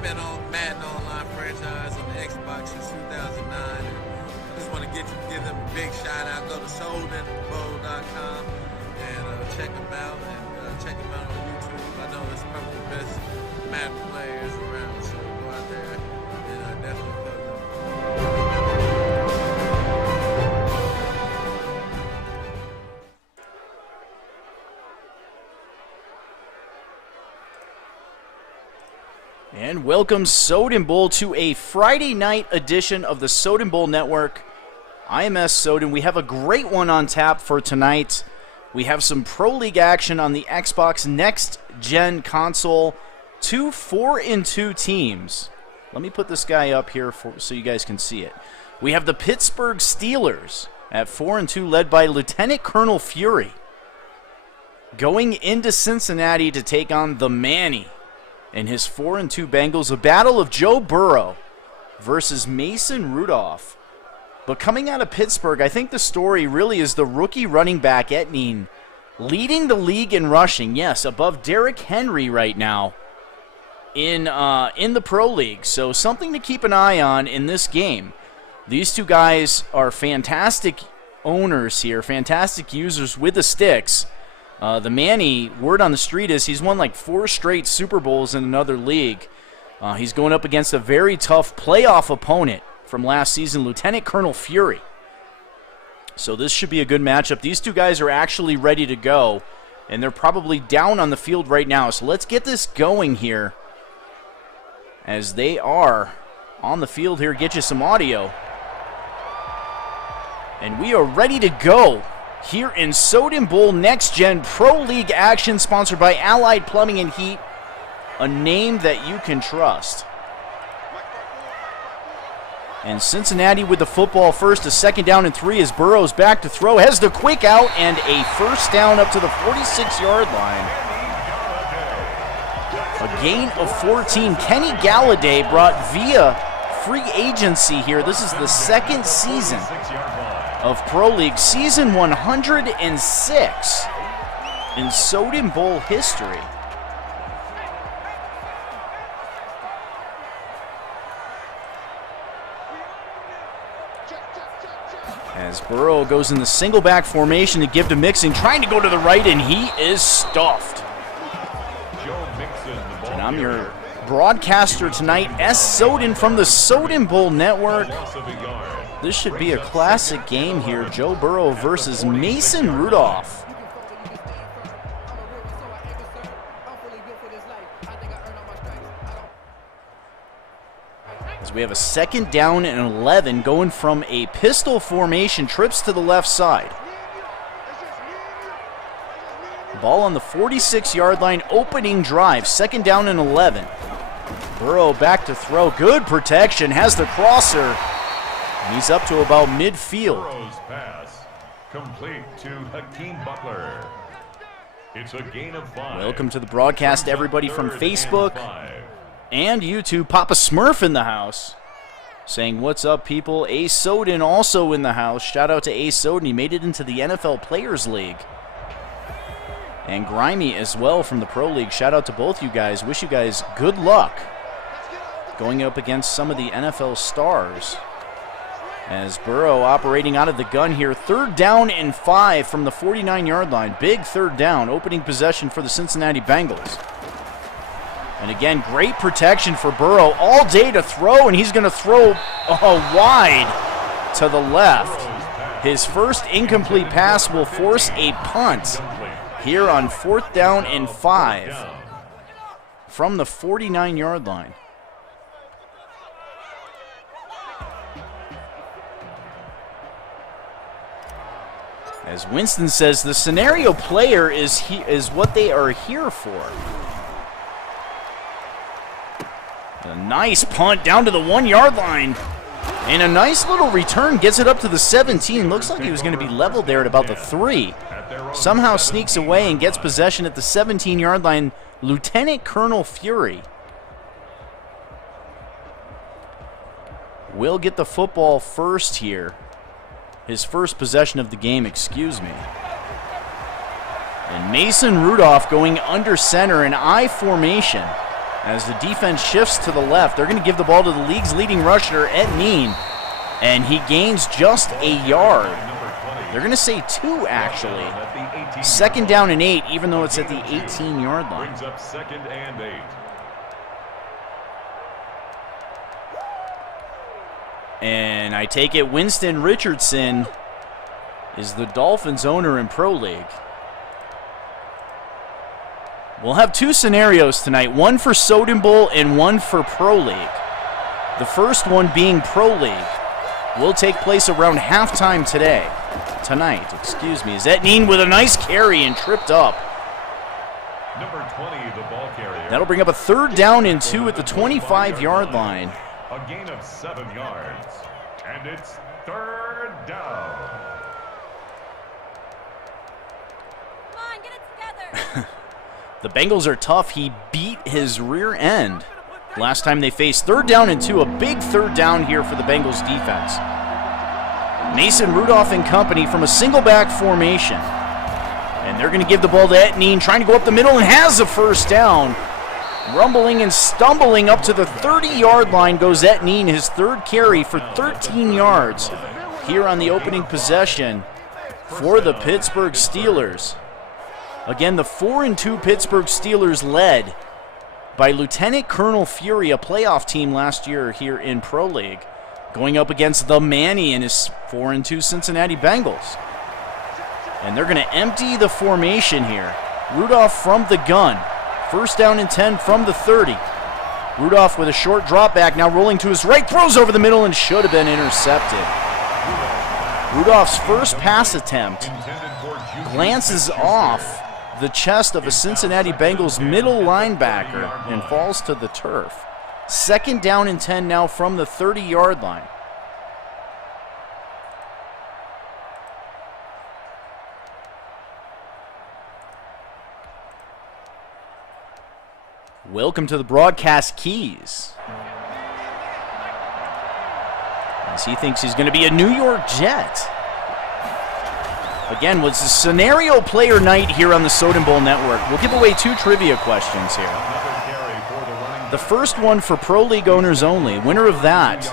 They've been on Madden Online franchise on the Xbox since 2009. I just want to give them a big shout out. Go to SodenBowl.com and check them out, and check them out on YouTube. I know it's probably the best Madden players around, so go out there and definitely play them. And welcome Soden Bowl to a Friday night edition of the Soden Bowl Network. I am Soden. We have a great one on tap for tonight. We have some Pro League action on the Xbox Next Gen console. 2 4-2 teams. Let me put this guy up here so you guys can see it. We have the Pittsburgh Steelers at 4-2, led by Lieutenant Colonel Fury, going into Cincinnati to take on the Manny and his 4-2 Bengals. A battle of Joe Burrow versus Mason Rudolph. But coming out of Pittsburgh, I think the story really is the rookie running back Etneen leading the league in rushing. Yes, above Derrick Henry right now in the Pro League. So something to keep an eye on in this game. These two guys are fantastic owners here, fantastic users with the sticks. The Manny, word on the street is he's won like 4 straight Super Bowls in another league. He's going up against a very tough playoff opponent from last season, Lieutenant Colonel Fury. So this should be a good matchup. These two guys are actually ready to go, and they're probably down on the field right now. So let's get this going here as they are on the field here. Get you some audio. And we are ready to go here in Soden Bowl Next Gen Pro League action, sponsored by Allied Plumbing and Heat, a name that you can trust. And Cincinnati with the football first, a 2nd down and 3 as Burrow's back to throw, has the quick out and a 1st down up to the 46-yard line. A gain of 14. Kenny Galladay brought via free agency here. This is the 2nd season of Pro League, season 106 in Soden Bowl history. As Burrow goes in the single back formation to give to Mixon, trying to go to the right, and he is stuffed. And I'm your broadcaster tonight, S. Soden from the Soden Bowl Network. This should be a classic game here. Joe Burrow versus Mason Rudolph. As we have a 2nd down and 11, going from a pistol formation, trips to the left side. Ball on the 46-yard line, opening drive, 2nd down and 11. Burrow back to throw, good protection, has the crosser. He's up to about midfield. Burrow's pass complete to Hakeem Butler. It's a gain of 5. Welcome to the broadcast, everybody from Facebook and YouTube. Papa Smurf in the house saying, what's up, people? A. Soden also in the house. Shout out to A. Soden. He made it into the NFL Players League. And Grimy as well from the Pro League. Shout out to both you guys. Wish you guys good luck going up against some of the NFL stars. As Burrow operating out of the gun here. 3rd down and 5 from the 49-yard line. Big 3rd down. Opening possession for the Cincinnati Bengals. And again, great protection for Burrow all day to throw, and he's going to throw wide to the left. His first incomplete pass will force a punt here on 4th down and 5 from the 49-yard line. As Winston says, the scenario player is what they are here for. A nice punt down to the 1-yard line. And a nice little return gets it up to the 17. Looks like he was going to be leveled there at about the 3. Somehow sneaks away and gets possession at the 17-yard line. Lieutenant Colonel Fury will get the football first here. His first possession of the game, excuse me. And Mason Rudolph going under center in I formation As the defense shifts to the left, they're going to give the ball to the league's leading rusher, Etneen, and he gains just a yard. They're going to say 2, actually. 2nd down and 8, even though it's at the 18-yard line. Brings up 2nd and 8. And I take it Winston Richardson is the Dolphins owner in Pro League. We'll have 2 scenarios tonight, one for Soden Bowl and one for Pro League. The first one being Pro League will take place around halftime tonight, as Etneen with a nice carry and tripped up. Number 20, the ball carrier. That'll bring up a 3rd down and 2 at the 25-yard line. A gain of 7 yards, and it's 3rd down. Come on, get it together. The Bengals are tough. He beat his rear end last time they faced. 3rd down and 2, a big 3rd down here for the Bengals defense. Mason Rudolph and company from a single back formation. And they're going to give the ball to Etneen, trying to go up the middle, and has a 1st down. Rumbling and stumbling up to the 30-yard line goes Etneen, his 3rd carry for 13 yards here on the opening possession for the Pittsburgh Steelers. Again, the 4-2 Pittsburgh Steelers led by Lieutenant Colonel Fury, a playoff team last year here in Pro League, going up against the Manny and his 4-2 Cincinnati Bengals. And they're going to empty the formation here. Rudolph from the gun. 1st down and 10 from the 30. Rudolph with a short drop back, now rolling to his right, throws over the middle and should have been intercepted. Rudolph's first pass attempt glances off the chest of a Cincinnati Bengals middle linebacker and falls to the turf. 2nd down and 10 now from the 30-yard line. Welcome to the broadcast keys. As he thinks he's going to be a New York Jet. Again, was a scenario player night here on the Soden Bowl Network. We'll give away 2 trivia questions here. The first one for Pro League owners only. Winner of that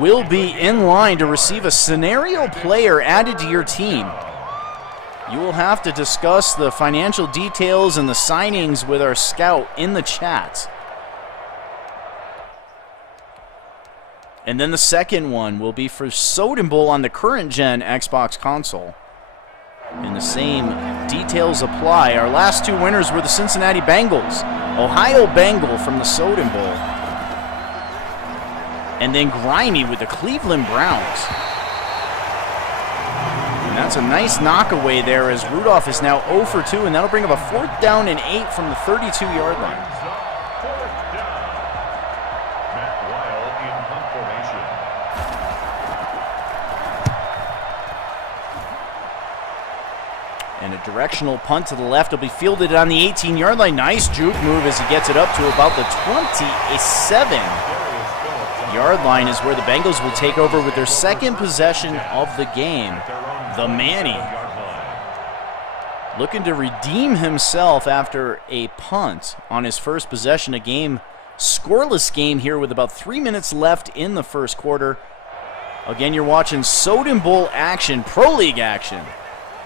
will be in line to receive a scenario player added to your team. You will have to discuss the financial details and the signings with our scout in the chat. And then the second one will be for Soden Bowl on the current gen Xbox console. And the same details apply. Our last 2 winners were the Cincinnati Bengals, Ohio Bengal from the Soden Bowl, and then Grimy with the Cleveland Browns. And that's a nice knockaway there as Rudolph is now 0 for 2, and that'll bring up a 4th down and 8 from the 32-yard line. And a directional punt to the left will be fielded on the 18-yard line. Nice juke move as he gets it up to about the 27-yard line is where the Bengals will take over with their 2nd possession of the game. The Manny looking to redeem himself after a punt on his first possession. A scoreless game here with about 3 minutes left in the first quarter. Again, you're watching Soden Bowl action, Pro League action,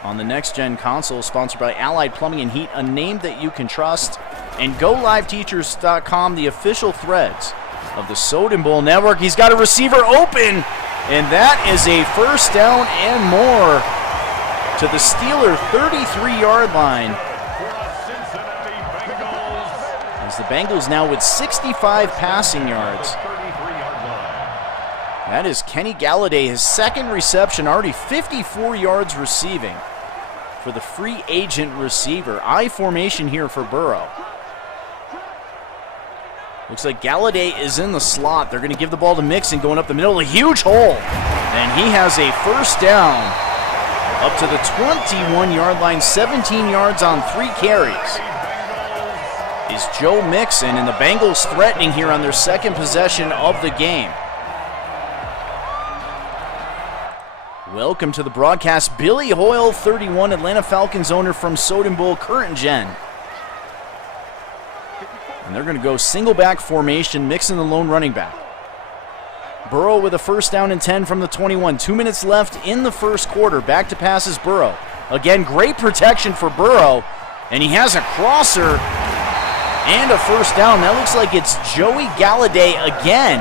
on the next-gen console, sponsored by Allied Plumbing and Heat, a name that you can trust, and GoLiveTeachers.com, the official threads of the Soden Bowl Network. He's got a receiver open, and that is a 1st down and more to the Steeler 33-yard line. As the Bengals now with 65 passing yards. That is Kenny Galladay, his 2nd reception, already 54 yards receiving for the free agent receiver. I formation here for Burrow. Looks like Galladay is in the slot. They're going to give the ball to Mixon going up the middle. A huge hole. And he has a 1st down up to the 21-yard line, 17 yards on 3 carries. Is Joe Mixon, and the Bengals threatening here on their 2nd possession of the game. Welcome to the broadcast, Billy Hoyle, 31, Atlanta Falcons owner from Soden Bowl, current gen. And And they're going to go single back formation, mixing the lone running back. Burrow with a first down and 10 from the 21. 2 minutes left in the first quarter. Back to pass is Burrow. Again, great protection for Burrow. And he has a crosser and a first down. That looks like it's Joey Galladay again.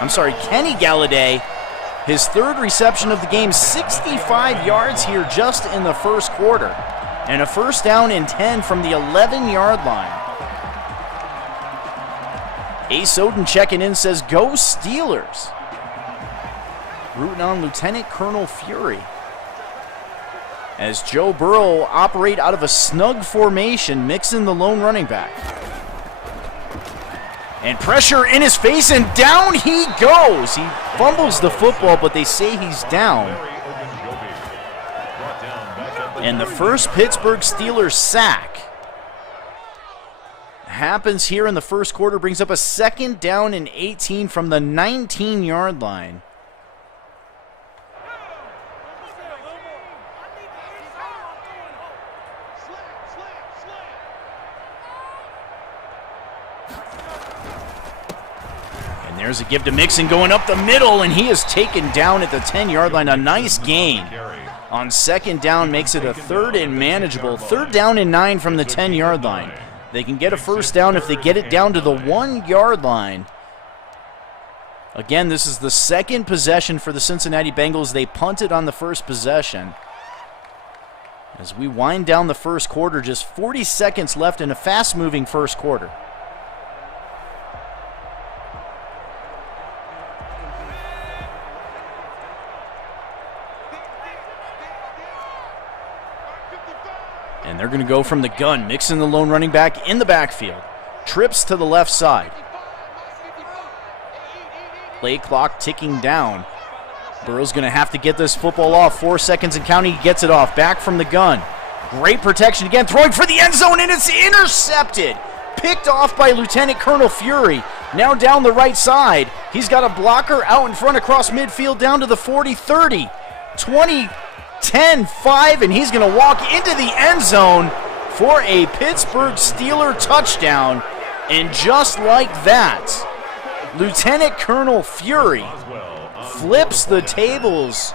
I'm sorry, Kenny Galladay. His third reception of the game, 65 yards here just in the first quarter. And a first down and 10 from the 11-yard line. A. Soden checking in says, "Go Steelers." Rooting on Lieutenant Colonel Fury. As Joe Burrow will operate out of a snug formation, mixing the lone running back. And pressure in his face, and down he goes. He fumbles the football, but they say he's down. And the first Pittsburgh Steelers sack happens here in the first quarter, brings up a second down and 18 from the 19-yard line. And there's a give to Mixon going up the middle, and he is taken down at the 10-yard line. A nice gain on second down makes it a third and manageable. Third down and 9 from the 10-yard line. They can get a first down if they get it down to the 1-yard line. Again, this is the second possession for the Cincinnati Bengals. They punted on the first possession. As we wind down the first quarter, just 40 seconds left in a fast-moving first quarter. And they're going to go from the gun, mixing the lone running back in the backfield. Trips to the left side. Play clock ticking down. Burrow's going to have to get this football off. 4 seconds and counting. He gets it off. Back from the gun. Great protection again. Throwing for the end zone, and it's intercepted. Picked off by Lieutenant Colonel Fury. Now down the right side. He's got a blocker out in front across midfield down to the 40, 30, 20, 10, 5, and he's going to walk into the end zone for a Pittsburgh Steeler touchdown. And just like that, Lieutenant Colonel Fury flips the tables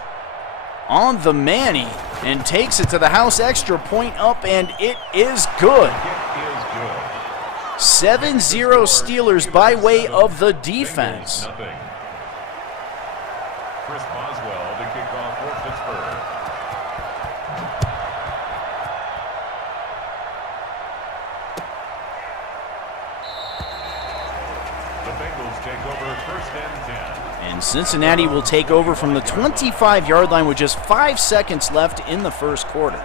on the Manny and takes it to the house. Extra point up, and it is good. 7-0 Steelers by way of the defense. Chris Boswell to kick off for Pittsburgh. The Bengals take over first and 10. And Cincinnati will take over from the 25-yard line with just 5 seconds left in the first quarter.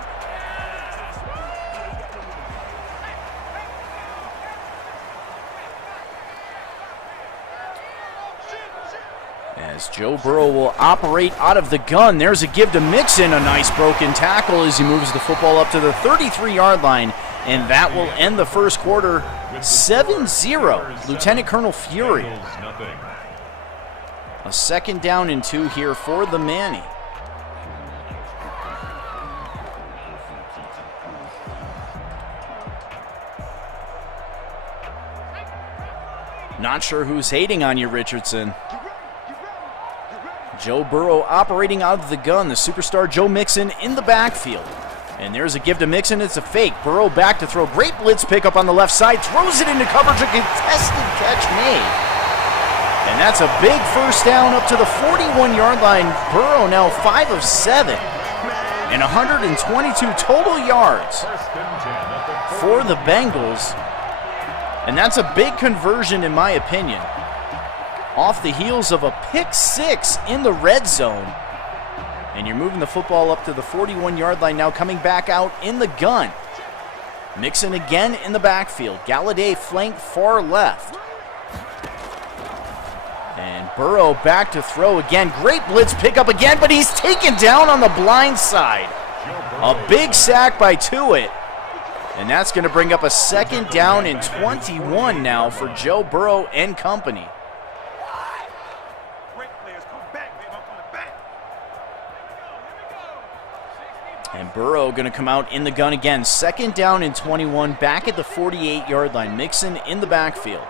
As Joe Burrow will operate out of the gun. There's a give to Mixon. A nice broken tackle as he moves the football up to the 33-yard line. And that will end the first quarter 7-0. Lieutenant Colonel Fury. A second down and 2 here for the Manny. Not sure who's hating on you, Richardson. Joe Burrow operating out of the gun. The superstar Joe Mixon in the backfield. And there's a give to Mixon. It's a fake. Burrow back to throw. Great blitz pickup on the left side. Throws it into coverage. A contested catch made. And that's a big first down up to the 41-yard line. Burrow now 5 of 7. And 122 total yards for the Bengals. And that's a big conversion in my opinion. Off the heels of a pick 6 in the red zone. And you're moving the football up to the 41-yard line now, coming back out in the gun. Mixon again in the backfield. Galladay flank far left. And Burrow back to throw again. Great blitz pickup again, but he's taken down on the blind side. A big sack by Tuitt. And that's going to bring up a second down and 21 now for Joe Burrow and company. And Burrow going to come out in the gun again. 2nd down and 21, back at the 48-yard line. Mixon in the backfield.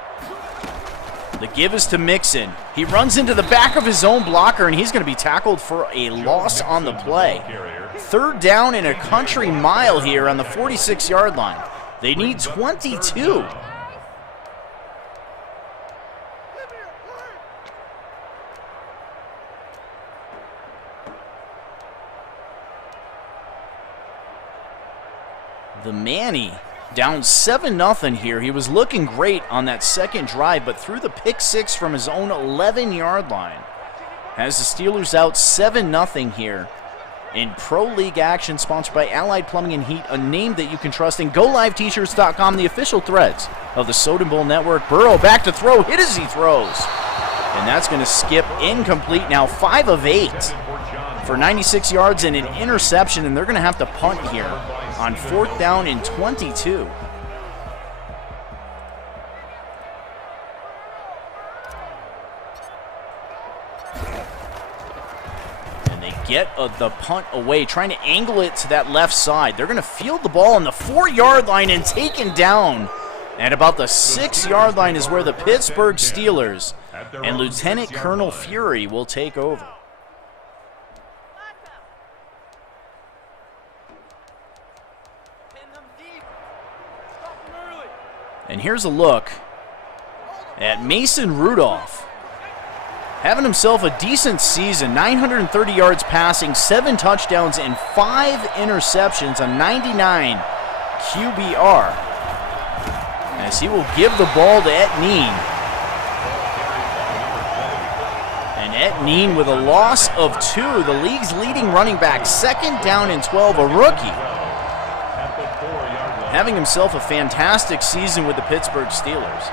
The give is to Mixon. He runs into the back of his own blocker, and he's going to be tackled for a loss on the play. 3rd down and a country mile here on the 46-yard line. They need 22. The Manny down 7-0 here. He was looking great on that second drive, but threw the pick six from his own 11-yard line. Has the Steelers out 7-0 here in Pro League action, sponsored by Allied Plumbing and Heat, a name that you can trust, and GoLiveT-shirts.com, the official threads of the Soden Bowl Network. Burrow back to throw, hit as he throws. And that's going to skip incomplete now, 5 of 8 for 96 yards and an interception, and they're going to have to punt here on 4th down and 22. And they get the punt away, trying to angle it to that left side. They're going to field the ball on the 4-yard line and taken down. At about the 6-yard line is where the Pittsburgh Steelers and Lieutenant Colonel Fury will take over. And here's a look at Mason Rudolph. Having himself a decent season, 930 yards passing, 7 touchdowns, and 5 interceptions, a 99 QBR. As he will give the ball to Etneen. And Etneen with a loss of 2, the league's leading running back, 2nd down and 12, a rookie. Having himself a fantastic season with the Pittsburgh Steelers.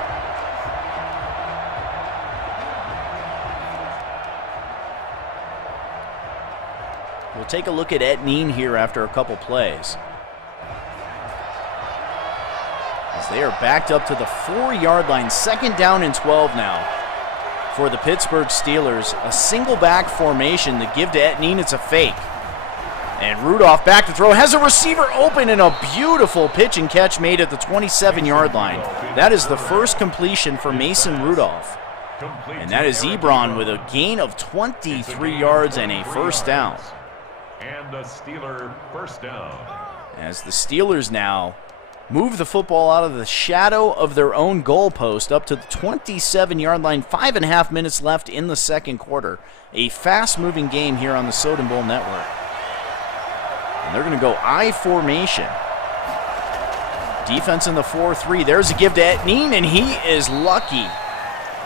We'll take a look at Etneen here after a couple plays. As they are backed up to the 4-yard line, 2nd down and 12 now for the Pittsburgh Steelers. A single back formation. The give to Etneen, it's a fake. And Rudolph back to throw, has a receiver open, and a beautiful pitch and catch made at the 27-yard line. That is the first completion for Mason Rudolph. And that is Ebron with a gain of 23 yards and a 1st down. And the Steeler 1st down. As the Steelers now move the football out of the shadow of their own goalpost up to the 27-yard line. 5.5 minutes left in the 2nd quarter. A fast-moving game here on the Soden Bowl Network. And they're going to go I formation. Defense in the 4-3. There's a give to Etneen, and he is lucky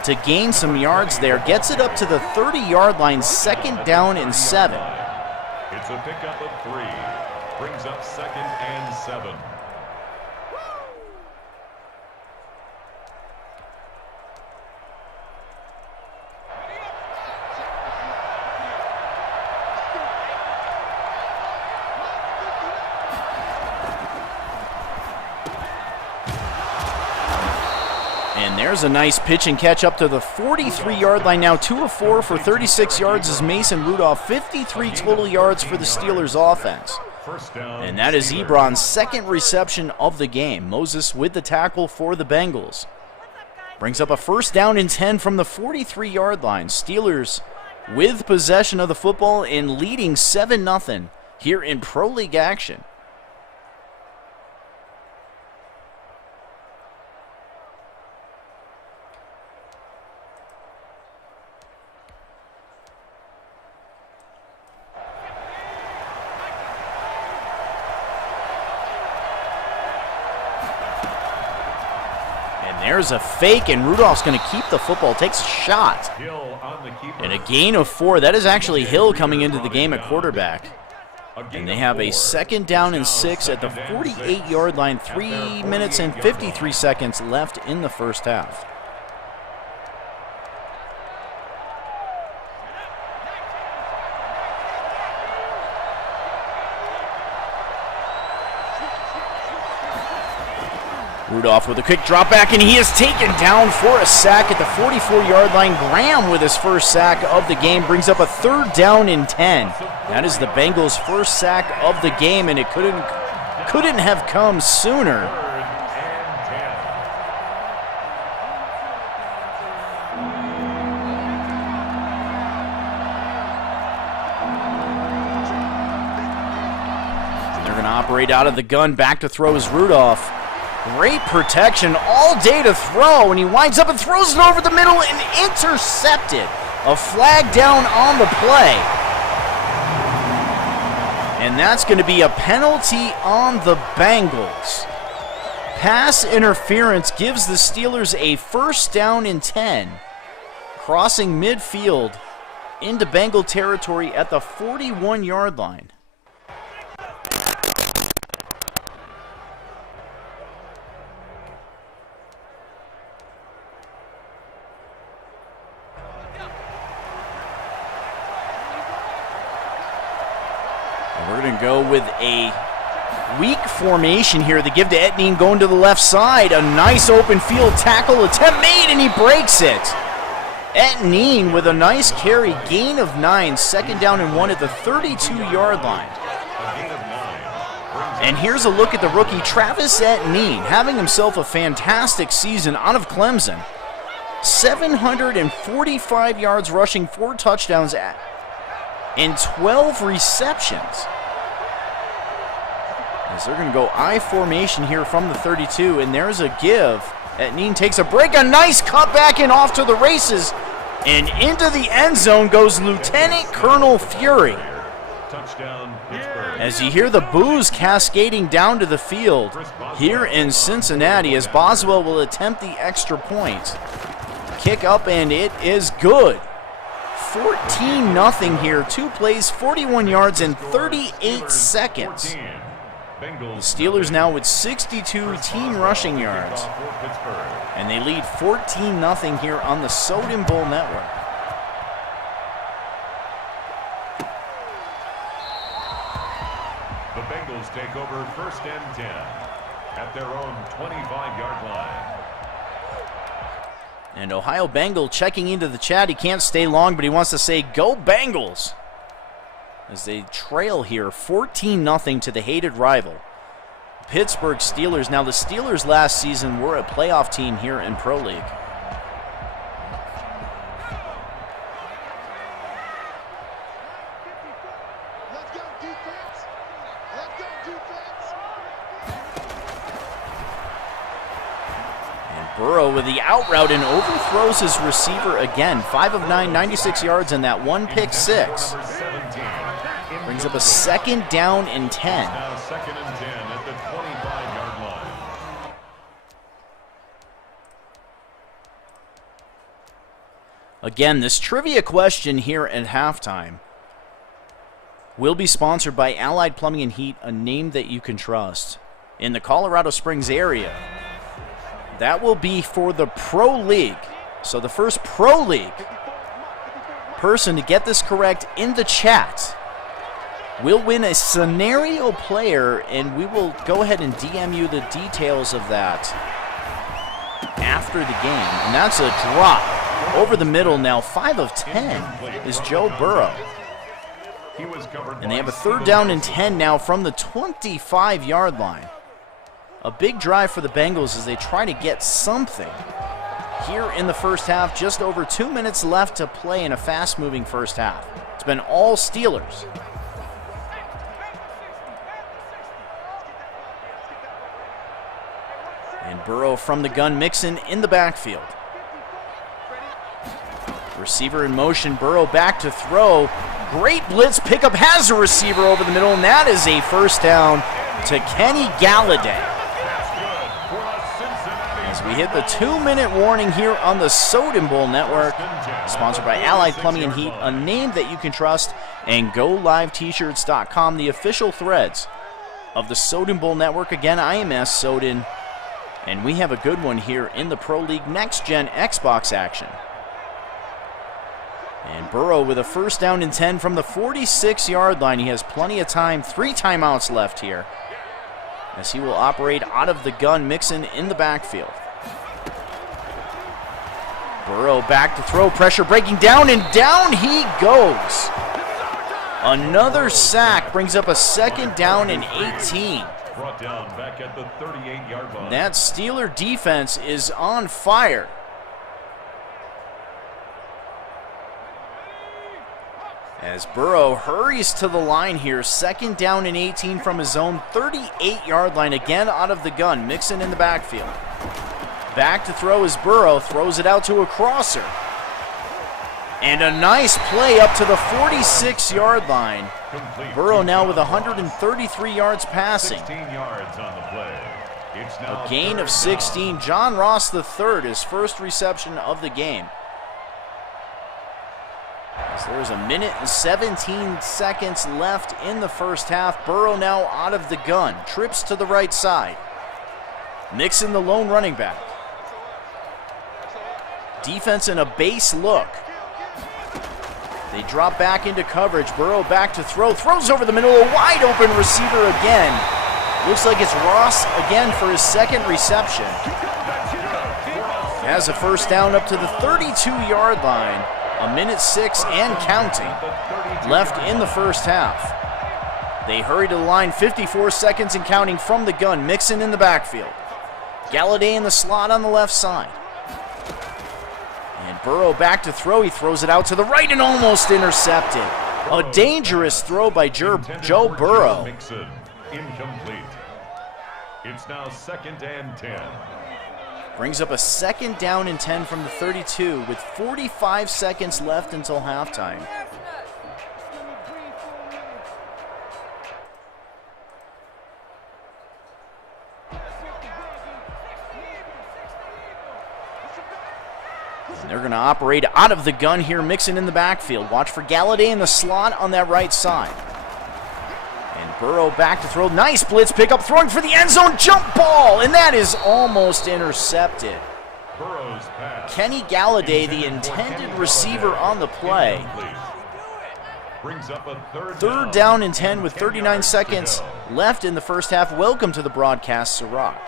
to gain some yards there. Gets it up to the 30-yard line, 2nd down and 7. It's a pickup of 3. Brings up 2nd and 7. And there's a nice pitch and catch up to the 43-yard line now. 2 of 4 for 36 yards is Mason Rudolph. 53 total yards for the Steelers offense. And that is Ebron's 2nd reception of the game. Moses with the tackle for the Bengals. Brings up a 1st down and 10 from the 43-yard line. Steelers with possession of the football and leading 7-0 here in Pro League action. There's a fake, and Rudolph's going to keep the football. Takes a shot. And a gain of 4. That is actually Hill coming into the game at quarterback. And they have a 2nd down and 6 at the 48-yard line. 3 minutes and 53 seconds left in the 1st half. Rudolph with a quick drop back, and he is taken down for a sack at the 44-yard line. Graham with his first sack of the game brings up a 3rd down and 10. That is the Bengals' first sack of the game, and it couldn't have come sooner. They're going to operate out of the gun. Back to throw is Rudolph. Great protection all day to throw, and he winds up and throws it over the middle and intercepted. A flag down on the play. And that's going to be a penalty on the Bengals. Pass interference gives the Steelers a first down and 10. Crossing midfield into Bengal territory at the 41-yard line. We're going to go with a weak formation here. They give to Etneen going to the left side. A nice open field tackle attempt made, and he breaks it. Etneen with a nice carry, gain of 9, second down and 1 at the 32-yard line. And here's a look at the rookie, Travis Etneen, having himself a fantastic season out of Clemson. 745 yards rushing, 4 touchdowns and 12 receptions. As they're going to go I formation here from the 32, and there's a give. Etneen takes a break, a nice cutback, and off to the races. And into the end zone goes Lieutenant Colonel Fury. Touchdown, Pittsburgh. As you hear the boos cascading down to the field here in Cincinnati, as Boswell will attempt the extra point. Kick up, and it is good. 14-0 here. 2 plays, 41 yards, and 38 seconds. The Steelers now with 62 team rushing yards. And they lead 14-0 here on the Soden Bowl Network. The Bengals take over first and 10 at their own 25-yard line. And Ohio Bengal checking into the chat. He can't stay long, but he wants to say, "Go Bengals!" As they trail here 14-0 to the hated rival, Pittsburgh Steelers. Now, the Steelers last season were a playoff team here in Pro League. And Burrow with the out route and overthrows his receiver again. 5 of 9, 96 yards, and that 1 pick 6. Brings up a second down and 10. Now second and 10 at the 25-yard line. Again, this trivia question here at halftime will be sponsored by Allied Plumbing and Heat, a name that you can trust, in the Colorado Springs area. That will be for the Pro League. So the first Pro League person to get this correct in the chat will win a scenario player, and we will go ahead and DM you the details of that after the game. And that's a drop over the middle now. 5 of 10 is Joe Burrow. And they have a third down and 10 now from the 25-yard line. A big drive for the Bengals as they try to get something here in the first half. Just over 2 minutes left to play in a fast-moving first half. It's been all Steelers. And Burrow from the gun, Mixon in the backfield. Receiver in motion, Burrow back to throw. Great blitz pickup, has a receiver over the middle, and that is a first down to Kenny Galladay. As we hit the 2-minute warning here on the Soden Bowl Network, sponsored by Allied Plumbing and Heat, a name that you can trust, and GoLiveT-shirts.com, the official threads of the Soden Bowl Network. Again, I am S. Soden. And we have a good one here in the Pro League Next Gen Xbox action. And Burrow with a first down and 10 from the 46-yard line. He has plenty of time, 3 timeouts left here, as he will operate out of the gun, Mixon in the backfield. Burrow back to throw, pressure breaking down, and down he goes. Another sack brings up a second down and 18. Brought down back at the 38-yard line. That Steeler defense is on fire. As Burrow hurries to the line here, second down and 18 from his own 38-yard line, again out of the gun. Mixon in the backfield. Back to throw is Burrow, throws it out to a crosser. And a nice play up to the 46-yard line. Complete. Burrow now with 133 yards passing. 16 yards on the play. It's now A gain of 16. John Ross III, his first reception of the game. As there's a minute and 17 seconds left in the first half. Burrow now out of the gun. Trips to the right side. Mixon the lone running back. Defense in a base look. They drop back into coverage. Burrow back to throw. Throws over the middle. A wide open receiver again. Looks like it's Ross again for his second reception. Has a first down up to the 32-yard line. A minute 6 and counting left in the first half. They hurry to the line. 54 seconds and counting from the gun. Mixon in the backfield. Galladay in the slot on the left side. And Burrow back to throw. He throws it out to the right and almost intercepted. A dangerous throw by Joe Burrow. Mixon, incomplete. It's now 2nd and 10. Brings up a second down and 10 from the 32 with 45 seconds left until halftime. And they're going to operate out of the gun here, Mixon in the backfield. Watch for Galladay in the slot on that right side. And Burrow back to throw. Nice blitz pickup, throwing for the end zone. Jump ball, and that is almost intercepted. Burrow's pass. Kenny Galladay, the intended receiver on the play. Incomplete. Brings up a Third down and 10 with 39 seconds left in the first half. Welcome to the broadcast, Ciroc.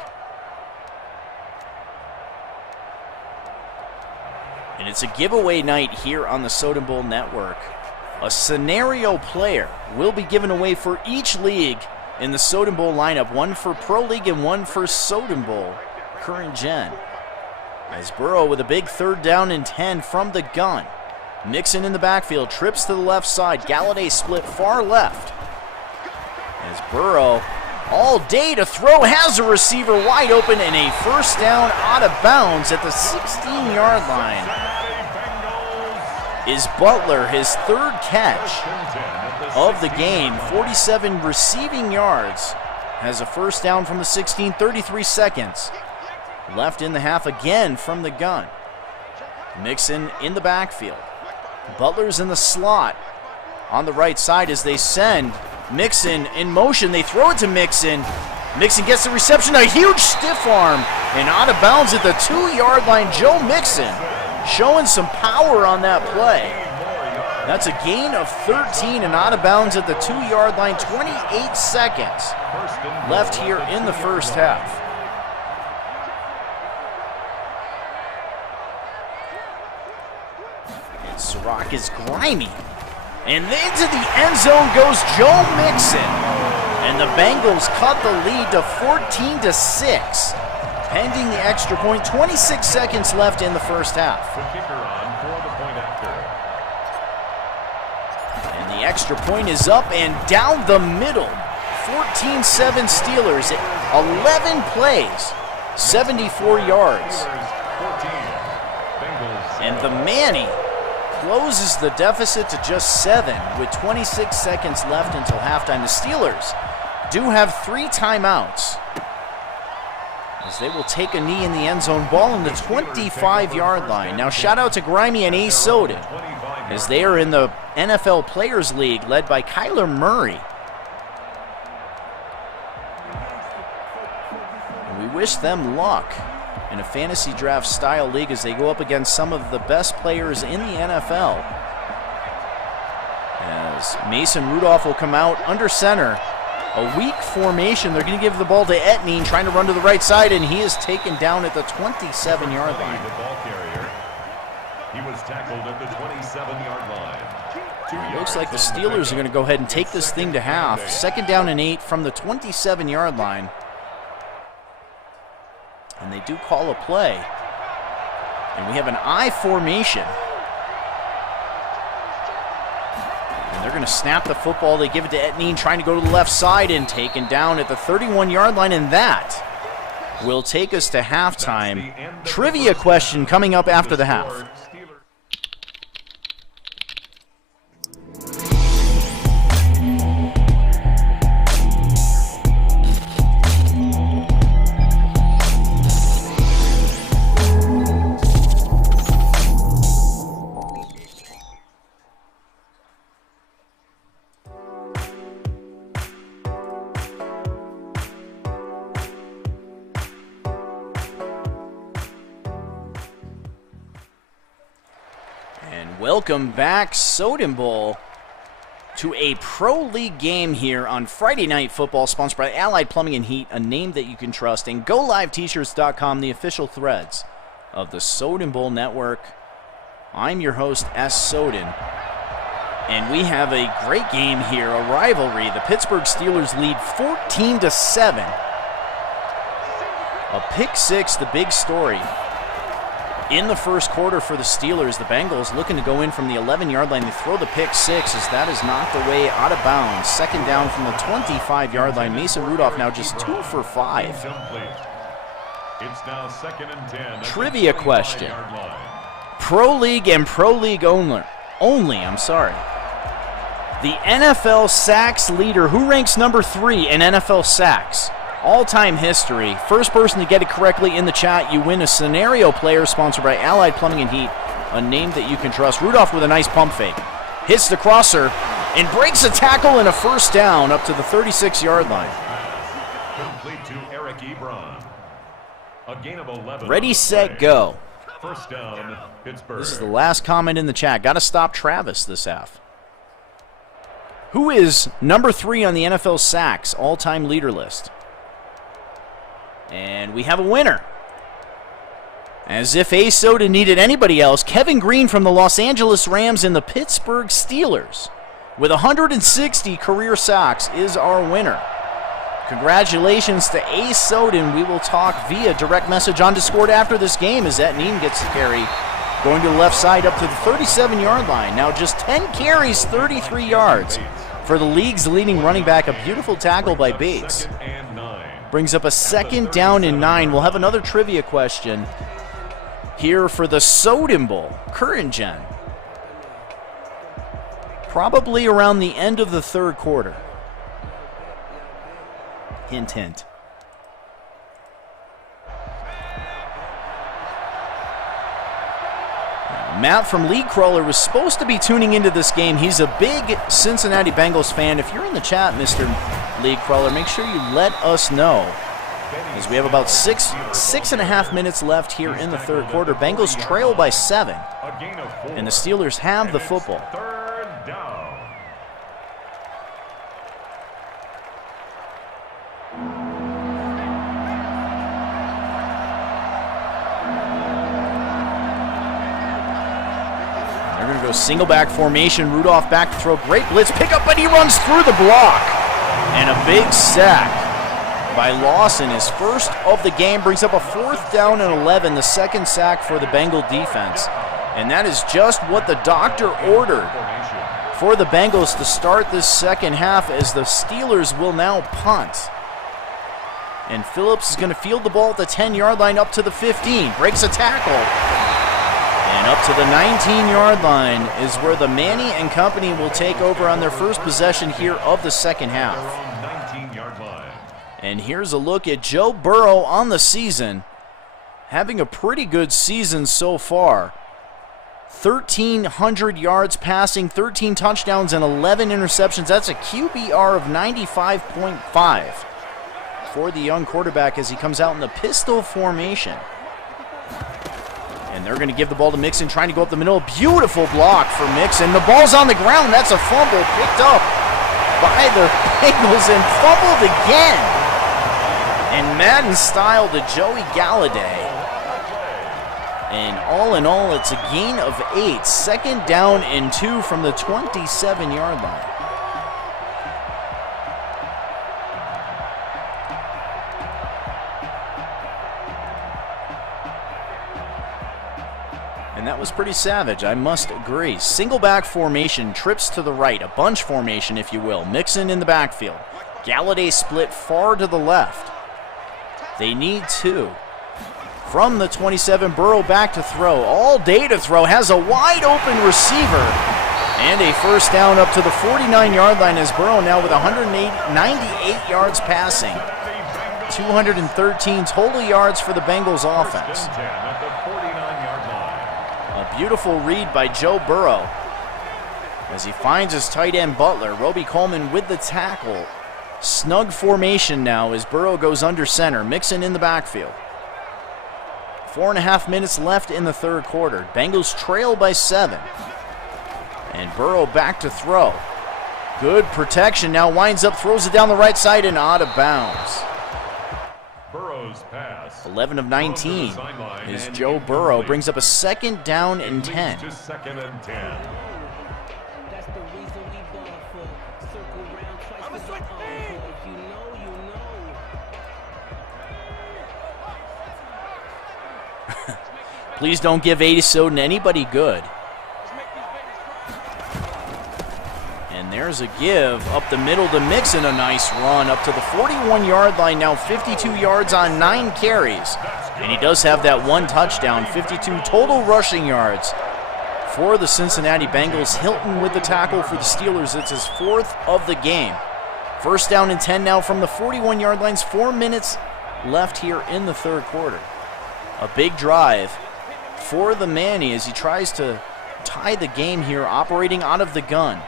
And it's a giveaway night here on the Soden Bowl Network. A scenario player will be given away for each league in the Soden Bowl lineup. One for Pro League and one for Soden Bowl, current gen. As Burrow with a big third down and 10 from the gun. Mixon in the backfield, trips to the left side. Galladay split far left. As Burrow all day to throw, has a receiver wide open and a first down out of bounds at the 16-yard line. Is Butler, his third catch of the game, 47 receiving yards, has a first down from the 16, 33 seconds left in the half again from the gun. Mixon in the backfield. Butler's in the slot on the right side as they send Mixon in motion. They throw it to Mixon. Mixon gets the reception, a huge stiff arm, and out of bounds at the 2-yard line. Joe Mixon showing some power on that play. That's a gain of 13 and out of bounds at the 2-yard line. 28 seconds left here in the first half. And Ciroc is grimy. And into the end zone goes Joe Mixon. And the Bengals cut the lead to 14-6. Pending the extra point, 26 seconds left in the first half. The kicker on for the point after. And the extra point is up and down the middle. 14-7 Steelers, 11 plays, 74 yards. 14. Bengals. And the Manny closes the deficit to just 7 with 26 seconds left until halftime. The Steelers do have 3 timeouts, as they will take a knee in the end zone. Ball in the 25-yard line. Now shout out to Grimy and A. Soden, as they are in the NFL Players League led by Kyler Murray. And we wish them luck in a fantasy draft style league as they go up against some of the best players in the NFL. As Mason Rudolph will come out under center. A weak formation. They're going to give the ball to Etnine, trying to run to the right side, and he is taken down at the 27-yard line. The ball carrier. He was tackled at the 27-yard line. Looks like the Steelers are going to go ahead and take this thing to half. 2nd down and 8 from the 27-yard line. And they do call a play. And we have an I formation. And they're going to snap the football. They give it to Etneen, trying to go to the left side, and taken down at the 31-yard line. And that will take us to halftime. Trivia question coming up after the half. Welcome back, Soden Bowl, to a Pro League game here on Friday Night Football, sponsored by Allied Plumbing and Heat, a name that you can trust, and GoLiveT-shirts.com, the official threads of the Soden Bowl Network. I'm your host, S. Soden, and we have a great game here, a rivalry. The Pittsburgh Steelers lead 14-7. A pick six, the big story. In the first quarter for the Steelers, the Bengals looking to go in from the 11-yard line. They throw the pick six as that is knocked away out of bounds. 2nd down from the 25-yard line. Mason Rudolph now just 2 for 5. It's now 2nd and 10. Trivia question. Pro League and Pro League only. The NFL sacks leader, who ranks number 3 in NFL sacks? All-time history. First person to get it correctly in the chat, you win a scenario player sponsored by Allied Plumbing and Heat, a name that you can trust. Rudolph with a nice pump fake. Hits the crosser and breaks a tackle and a 1st down up to the 36-yard line. Complete to Eric Ebron. A gain of 11. Ready, set, go. 1st down, Pittsburgh. This is the last comment in the chat. Got to stop Travis this half. Who is number 3 on the NFL sacks all-time leader list? And we have a winner. As if A. Soden needed anybody else, Kevin Green from the Los Angeles Rams and the Pittsburgh Steelers with 160 career sacks is our winner. Congratulations to A. Soden. We will talk via direct message on Discord after this game as Etneen gets the carry, going to the left side up to the 37-yard line. Now just 10 carries, 33 yards for the league's leading running back. A beautiful tackle by Bates. Brings up a 2nd down and 9. We'll have another trivia question here for the Soden Bowl, current gen. Probably around the end of the 3rd quarter. Hint, hint. Matt from League Crawler was supposed to be tuning into this game. He's a big Cincinnati Bengals fan. If you're in the chat, Mr. League Crawler, make sure you let us know, as we have about 6.5 minutes left here in the 3rd quarter. Bengals trail by 7, and the Steelers have the football. 3rd down. They're going to go single back formation. Rudolph back to throw. Great blitz pickup, but he runs through the block. And a big sack by Lawson. His first of the game brings up a 4th down and 11, the 2nd sack for the Bengal defense. And that is just what the doctor ordered for the Bengals to start this 2nd half, as the Steelers will now punt. And Phillips is going to field the ball at the 10-yard line up to the 15. Breaks a tackle. And up to the 19-yard line is where the Manny and company will take over on their first possession here of the 2nd half. And here's a look at Joe Burrow on the season. Having a pretty good season so far. 1,300 yards passing, 13 touchdowns, and 11 interceptions. That's a QBR of 95.5 for the young quarterback as he comes out in the pistol formation. And they're going to give the ball to Mixon, trying to go up the middle. Beautiful block for Mixon. The ball's on the ground. That's a fumble picked up by the Bengals and fumbled again. And Madden style to Joey Galladay. And all in all, it's a gain of 8. 2nd down and 2 from the 27-yard line. And that was pretty savage, I must agree. Single back formation, trips to the right, a bunch formation, if you will. Mixon in the backfield. Galladay split far to the left. They need 2. From the 27, Burrow back to throw. All day to throw. Has a wide open receiver. And a first down up to the 49-yard line as Burrow now with 98 yards passing. 213 total yards for the Bengals offense. A beautiful read by Joe Burrow as he finds his tight end Butler. Roby Coleman with the tackle. Snug formation now as Burrow goes under center. Mixon in the backfield. 4.5 minutes left in the third quarter. Bengals trail by 7. And Burrow back to throw. Good protection. Now winds up, throws it down the right side and out of bounds. Burrow's pass. 11 of 19 is Joe Burrow. Brings up a 2nd down and 10. To 2nd and 10. Please don't give Soden anybody good. And there's a give up the middle to Mixon. A nice run up to the 41-yard line. Now 52 yards on 9 carries. And he does have that 1 touchdown. 52 total rushing yards for the Cincinnati Bengals. Hilton with the tackle for the Steelers. It's his 4th of the game. First down and 10 now from the 41-yard lines. 4 minutes left here in the third quarter. A big drive for the Manny as he tries to tie the game here, operating out of the gun.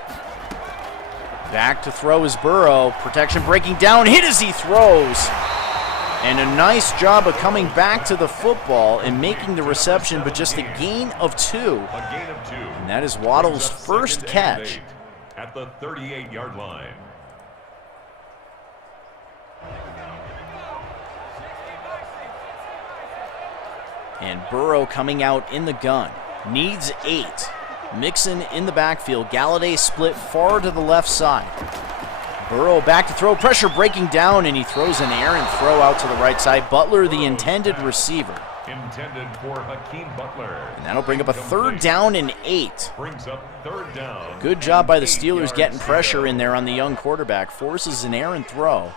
Back to throw is Burrow. Protection breaking down. Hit as he throws. And a nice job of coming back to the football and making the reception, but just a gain of 2. And that is Waddle's first catch. At the 38-yard line. And Burrow coming out in the gun. Needs 8. Mixon in the backfield. Galladay split far to the left side. Burrow back to throw. Pressure breaking down, and he throws an errant throw out to the right side. Butler, the intended receiver. Intended for Hakeem Butler. And that'll bring up a 3rd down and 8. Brings up 3rd down. Good job by the Steelers getting pressure in there on the young quarterback. Forces an errant throw.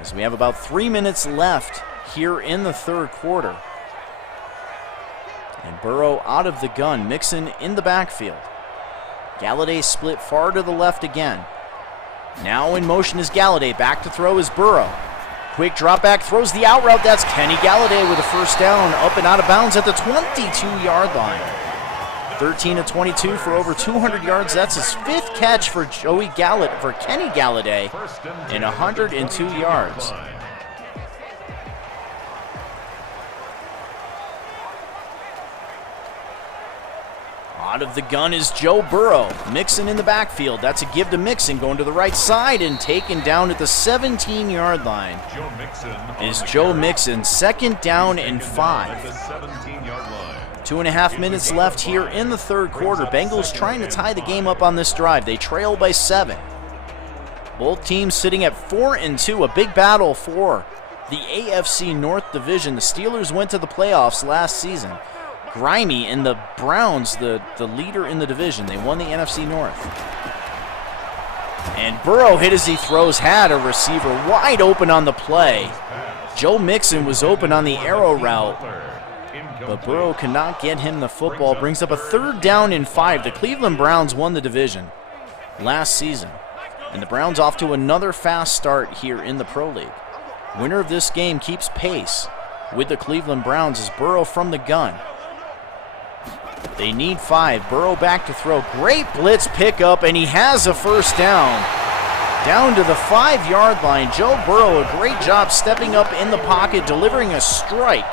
As we have about 3 minutes left here in the third quarter. And Burrow out of the gun. Mixon in the backfield. Galladay split far to the left again. Now in motion is Galladay. Back to throw is Burrow. Quick drop back, throws the out route. That's Kenny Galladay with a first down, up and out of bounds at the 22-yard line. 13 of 22 for over 200 yards. That's his 5th catch for Kenny Galladay, and 102 yards. Out of the gun is Joe Burrow. Mixon in the backfield. That's a give to Mixon, going to the right side and taken down at the 17-yard line. Is Joe Mixon, 2nd down and 5. 2.5 minutes left here in the third quarter. Bengals trying to tie the game up on this drive. They trail by 7. Both teams sitting at 4-2. A big battle for the AFC North Division. The Steelers went to the playoffs last season. Grimy and the Browns, the leader in the division. They won the NFC North. And Burrow hit as he throws, had a receiver wide open on the play. Joe Mixon was open on the arrow route, but Burrow cannot get him the football. Brings up a 3rd down and 5. The Cleveland Browns won the division last season. And the Browns off to another fast start here in the Pro League. Winner of this game keeps pace with the Cleveland Browns as Burrow from the gun. They need 5. Burrow back to throw. Great blitz pickup, and he has a first down. Down to the 5-yard line. Joe Burrow, a great job stepping up in the pocket, delivering a strike.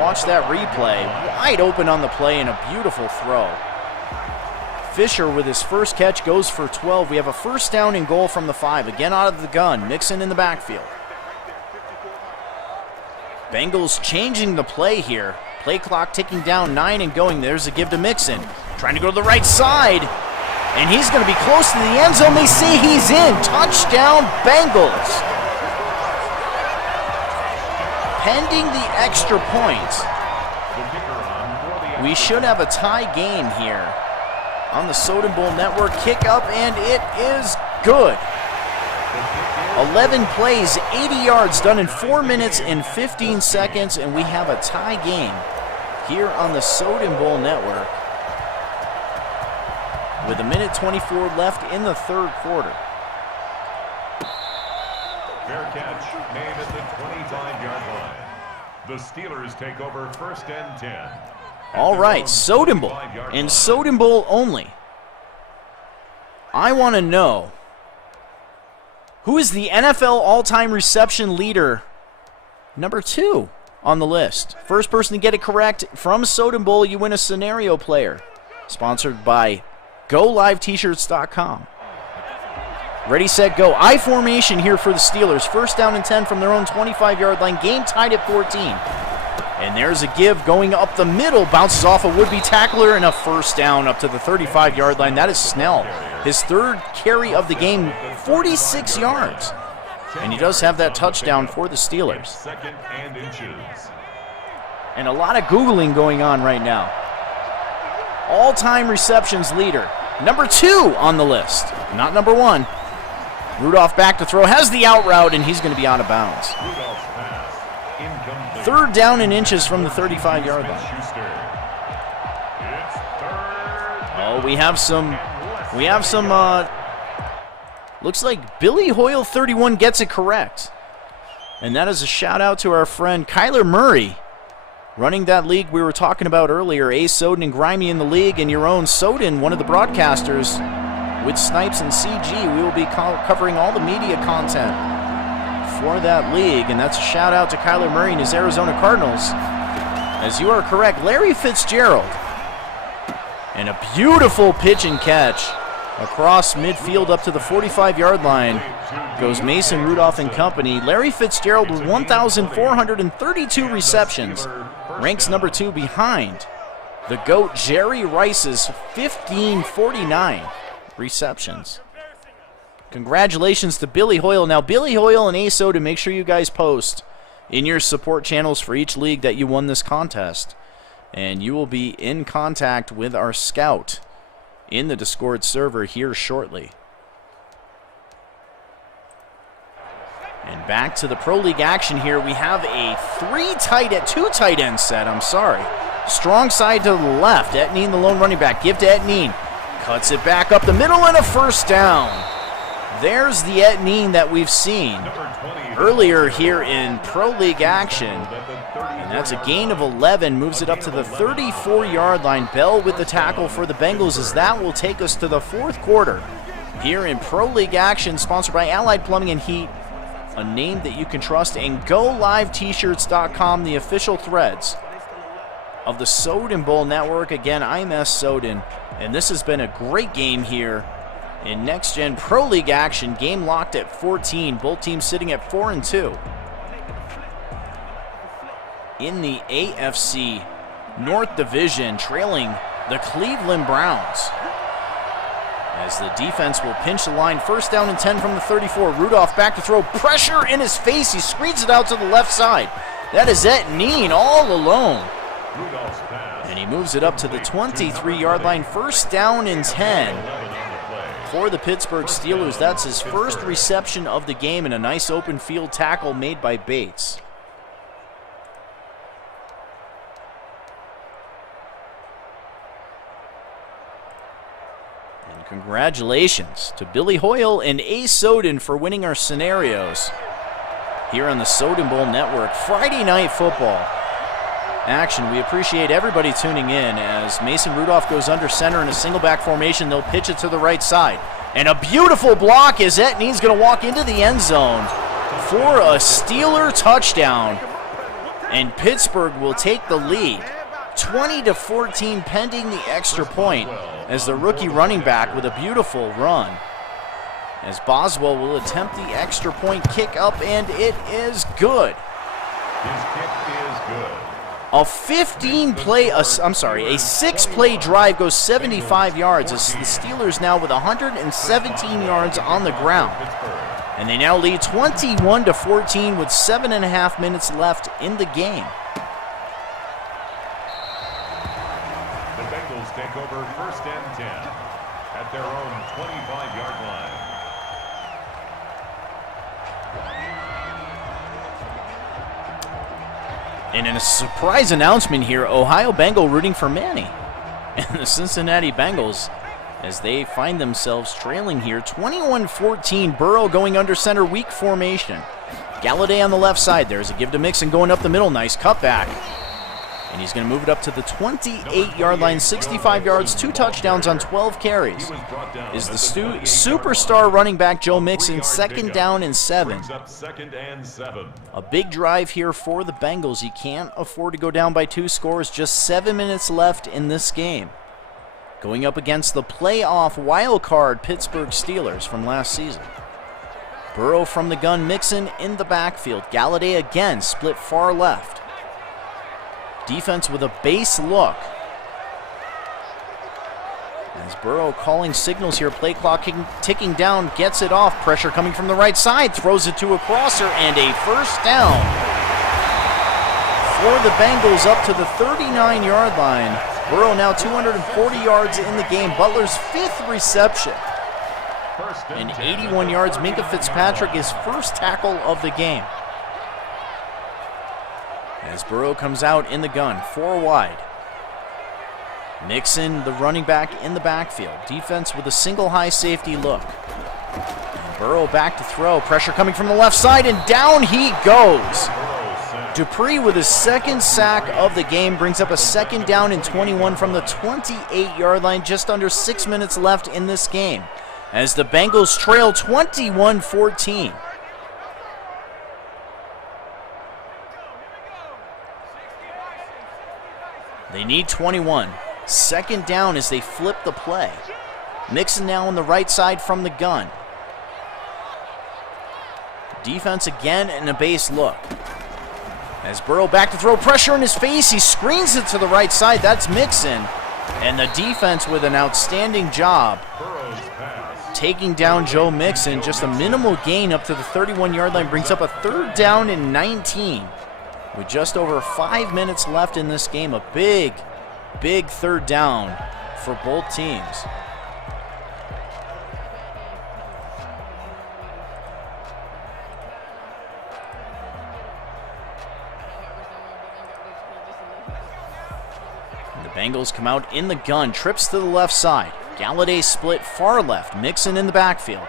Watch that replay. Wide open on the play and a beautiful throw. Fisher with his first catch goes for 12. We have a first down and goal from the 5. Again out of the gun. Mixon in the backfield. Bengals changing the play here. Play clock ticking down, 9 and going. There's a give to Mixon. Trying to go to the right side. And he's going to be close to the end zone. They say he's in. Touchdown, Bengals. Pending the extra point, we should have a tie game here on the Soden Bowl Network. Kick up, and it is good. 11 plays, 80 yards, done in 4 minutes and 15 seconds, and we have a tie game here on the Soden Bowl Network with 1:24 left in the third quarter. Fair catch made at the 25-yard line. The Steelers take over 1st and 10. All right, Soden Bowl and Soden Bowl only. I want to know, who is the NFL all-time reception leader, number 2 on the list? First person to get it correct from Soden Bowl, you win a scenario player. Sponsored by GoLiveT-shirts.com. Ready, set, go. I formation here for the Steelers. 1st down and 10 from their own 25-yard line. Game tied at 14. And there's a give going up the middle. Bounces off a would-be tackler and a 1st down up to the 35-yard line. That is Snell. His 3rd carry of the game, 46 yards. And he does have that touchdown for the Steelers. 2nd and inches. And a lot of Googling going on right now. All-time receptions leader. Number 2 on the list, not number 1. Rudolph back to throw, has the out route, and he's going to be out of bounds. Rudolph's pass, incomplete. 3rd down and inches from the 35-yard line. It's 3rd. Oh, we have some, looks like Billy Hoyle 31 gets it correct. And that is a shout out to our friend Kyler Murray, running that league we were talking about earlier. Ace, Soden, and Grimy in the league, and your own Soden, one of the broadcasters with Snipes and CG. We will be covering all the media content for that league, and that's a shout out to Kyler Murray and his Arizona Cardinals. As you are correct, Larry Fitzgerald. And a beautiful pitch and catch across midfield up to the 45-yard line goes Mason Rudolph and company. Larry Fitzgerald with 1,432 receptions ranks number 2 behind the GOAT Jerry Rice's 1,549 receptions. Congratulations to Billy Hoyle. Now, Billy Hoyle and ASO, to make sure you guys post in your support channels for each league that you won this contest. And you will be in contact with our scout in the Discord server here shortly. And back to the Pro League action here. We have a 2 tight end set. Strong side to the left. Etneen, the lone running back. Give to Etneen. Cuts it back up the middle and a 1st down. There's the Etneen that we've seen earlier here in Pro League action. And that's a gain of 11. Moves it up to the 34-yard line. Bell with the tackle for the Bengals, as that will take us to the 4th quarter here in Pro League action, sponsored by Allied Plumbing and Heat, a name that you can trust, and GoLiveT-shirts.com, the official threads of the Soden Bowl Network. Again, I'm S. Soden, and this has been a great game here in Next Gen Pro League action. Game locked at 14. Both teams sitting at 4-2. In the AFC North Division, trailing the Cleveland Browns, as the defense will pinch the line. 1st down and 10 from the 34. Rudolph back to throw. Pressure in his face. He screens it out to the left side. That is Etneen all alone. And he moves it up to the 23-yard line. 1st down and 10 for the Pittsburgh Steelers. That's his 1st reception of the game, and a nice open field tackle made by Bates. Congratulations to Billy Hoyle and Ace Soden for winning our scenarios here on the Soden Bowl Network. Friday night football action. We appreciate everybody tuning in as Mason Rudolph goes under center in a single back formation. They'll pitch it to the right side. And a beautiful block as Etneen's going to walk into the end zone for a Steeler touchdown. And Pittsburgh will take the lead, 20-14, pending the extra point, as the rookie running back with a beautiful run. As Boswell will attempt the extra point kick up, and it is good. His kick is good. A 6-play drive goes 75 yards as the Steelers now with 117 yards on the ground. And they now lead 21-14 with 7.5 minutes left in the game. The Bengals take over 1st and 10 at their own 25-yard line. And in a surprise announcement here, Ohio Bengal rooting for Manny. And the Cincinnati Bengals, as they find themselves trailing here, 21-14, Burrow going under center, weak formation. Galladay on the left side. There's a give to Mixon going up the middle. Nice cutback. And he's going to move it up to the 28-yard line, 65 yards, 2 touchdowns on 12 carries. Is the superstar running back Joe Mixon, 2nd down and 7. A big drive here for the Bengals. You can't afford to go down by 2 scores. Just 7 minutes left in this game. Going up against the playoff wild card Pittsburgh Steelers from last season. Burrow from the gun, Mixon in the backfield. Galladay again, split far left. Defense with a base look. As Burrow calling signals here, play clock ticking down, gets it off. Pressure coming from the right side, throws it to a crosser, and a 1st down for the Bengals up to the 39-yard line. Burrow now 240 yards in the game. Butler's 5th reception. And 81 yards. Minkah Fitzpatrick, his first tackle of the game. As Burrow comes out in the gun, 4 wide. Mixon, the running back, in the backfield. Defense with a single high safety look. And Burrow back to throw. Pressure coming from the left side, and down he goes. Dupree with his 2nd sack of the game brings up a 2nd down and 21 from the 28-yard line. Just under 6 minutes left in this game as the Bengals trail 21-14. They need 21. 2nd down as they flip the play. Mixon now on the right side from the gun. Defense again in a base look. As Burrow back to throw, pressure in his face, he screens it to the right side. That's Mixon. And the defense with an outstanding job taking down Joe Mixon. Just a minimal gain up to the 31-yard line brings up a 3rd down and 19. With just over 5 minutes left in this game, a big 3rd down for both teams. The Bengals come out in the gun, trips to the left side. Galladay split far left, Mixon in the backfield.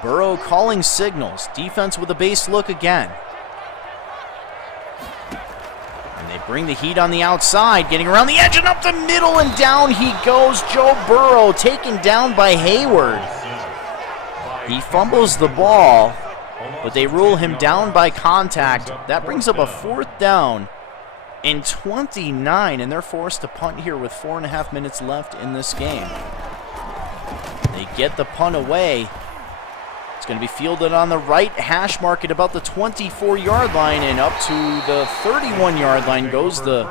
Burrow calling signals, defense with a base look again. They bring the heat on the outside, getting around the edge and up the middle, and down he goes. Joe Burrow taken down by Hayward. He fumbles the ball, but they rule him down by contact. That brings up a 4th down and 29, and they're forced to punt here with 4.5 minutes left in this game. They get the punt away. It's going to be fielded on the right hash mark at about the 24-yard line, and up to the 31-yard line goes the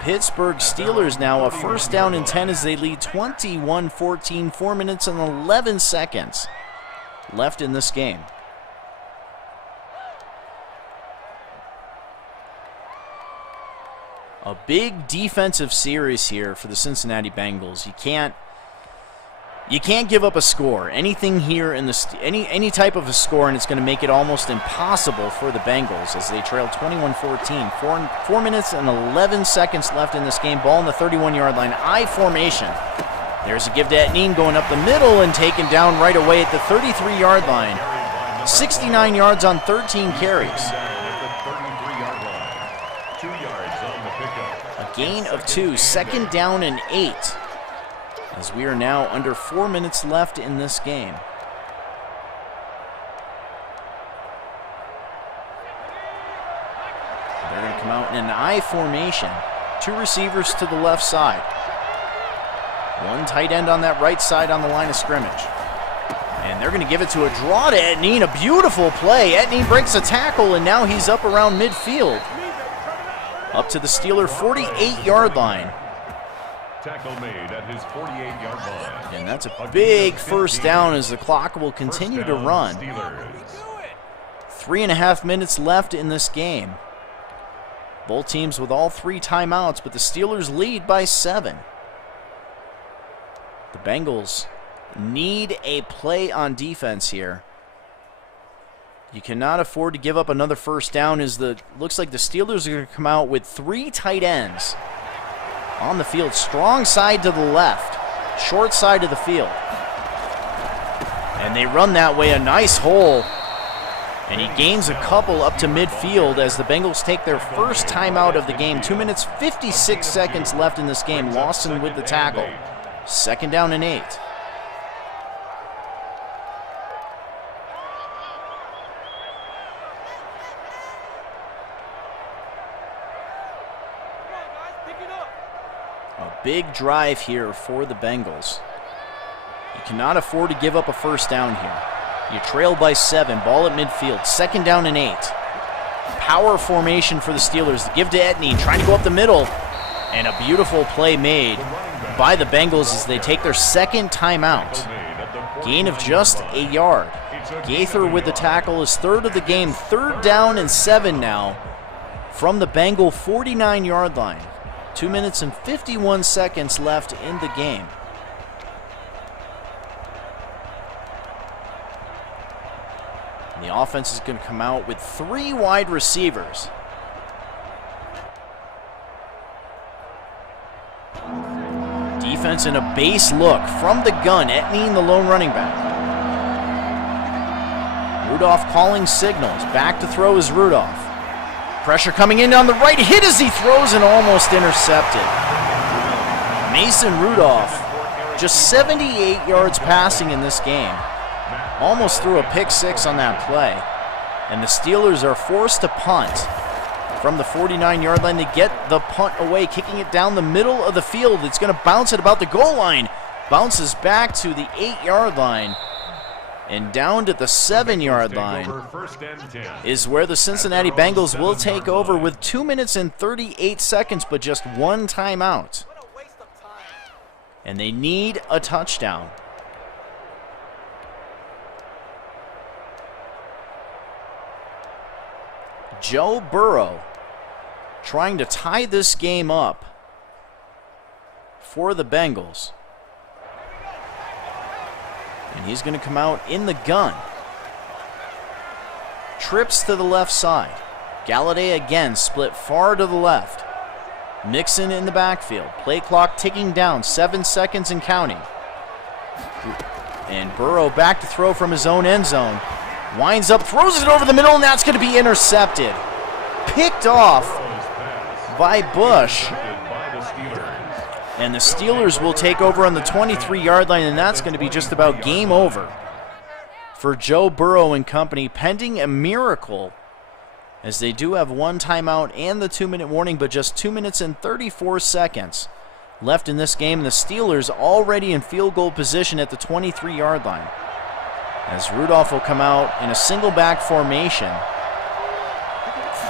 Pittsburgh Steelers now. A 1st down and 10 as they lead 21-14, 4 minutes and 11 seconds left in this game. A big defensive series here for the Cincinnati Bengals. You can't give up a score. Anything here in the any type of a score, and it's going to make it almost impossible for the Bengals as they trail 21-14. 4 minutes and 11 seconds left in this game. Ball in the 31-yard line. I formation. There's a give to Etneen going up the middle and taken down right away at the 33-yard line. 69 yards on 13 carries. A gain of 2. 2nd down and 8. As we are now under 4 minutes left in this game. They're going to come out in an I formation. 2 receivers to the left side. 1 tight end on that right side on the line of scrimmage. And they're going to give it to a draw to Etneen. A beautiful play. Etneen breaks a tackle, and now he's up around midfield. Up to the Steeler 48-yard line. Tackle made at his 48-yard line. And that's a big first down as the clock will continue to run. 3.5 minutes left in this game. Both teams with all 3 timeouts, but the Steelers lead by 7. The Bengals need a play on defense here. You cannot afford to give up another first down as looks like the Steelers are going to come out with 3 tight ends on the field. Strong side to the left, short side of the field. And they run that way, a nice hole. And he gains a couple up to midfield as the Bengals take their first timeout of the game. 2 minutes, 56 seconds left in this game. Lawson with the tackle. 2nd down and 8. A big drive here for the Bengals. You cannot afford to give up a first down here. You trail by 7, ball at midfield, 2nd down and 8. Power formation for the Steelers. Give to Etney, trying to go up the middle. And a beautiful play made by the Bengals as they take their 2nd timeout. Gain of just a yard. Gaither with the tackle is 3rd of the game. 3rd down and 7 now from the Bengal 49-yard line. 2 minutes and 51 seconds left in the game. And the offense is going to come out with 3 wide receivers. Defense in a base look from the gun. Etneen, the lone running back. Rudolph calling signals. Back to throw is Rudolph. Pressure coming in on the right. Hit as he throws and almost intercepted. Mason Rudolph, just 78 yards passing in this game. Almost threw a pick 6 on that play. And the Steelers are forced to punt from the 49-yard line. They get the punt away, kicking it down the middle of the field. It's going to bounce at about the goal line. Bounces back to the 8-yard line. And down to the 7-yard line is where the Cincinnati Bengals will take over with 2 minutes and 38 seconds, but just 1 timeout. And they need a touchdown. Joe Burrow trying to tie this game up for the Bengals. And he's going to come out in the gun. Trips to the left side. Galladay again split far to the left. Mixon in the backfield. Play clock ticking down. 7 seconds and counting. And Burrow back to throw from his own end zone. Winds up, throws it over the middle, and that's going to be intercepted. Picked off by Bush. And the Steelers will take over on the 23-yard line, and that's going to be just about game over for Joe Burrow and company, pending a miracle, as they do have 1 timeout and the 2-minute warning, but just 2 minutes and 34 seconds left in this game. The Steelers already in field goal position at the 23-yard line, as Rudolph will come out in a single back formation.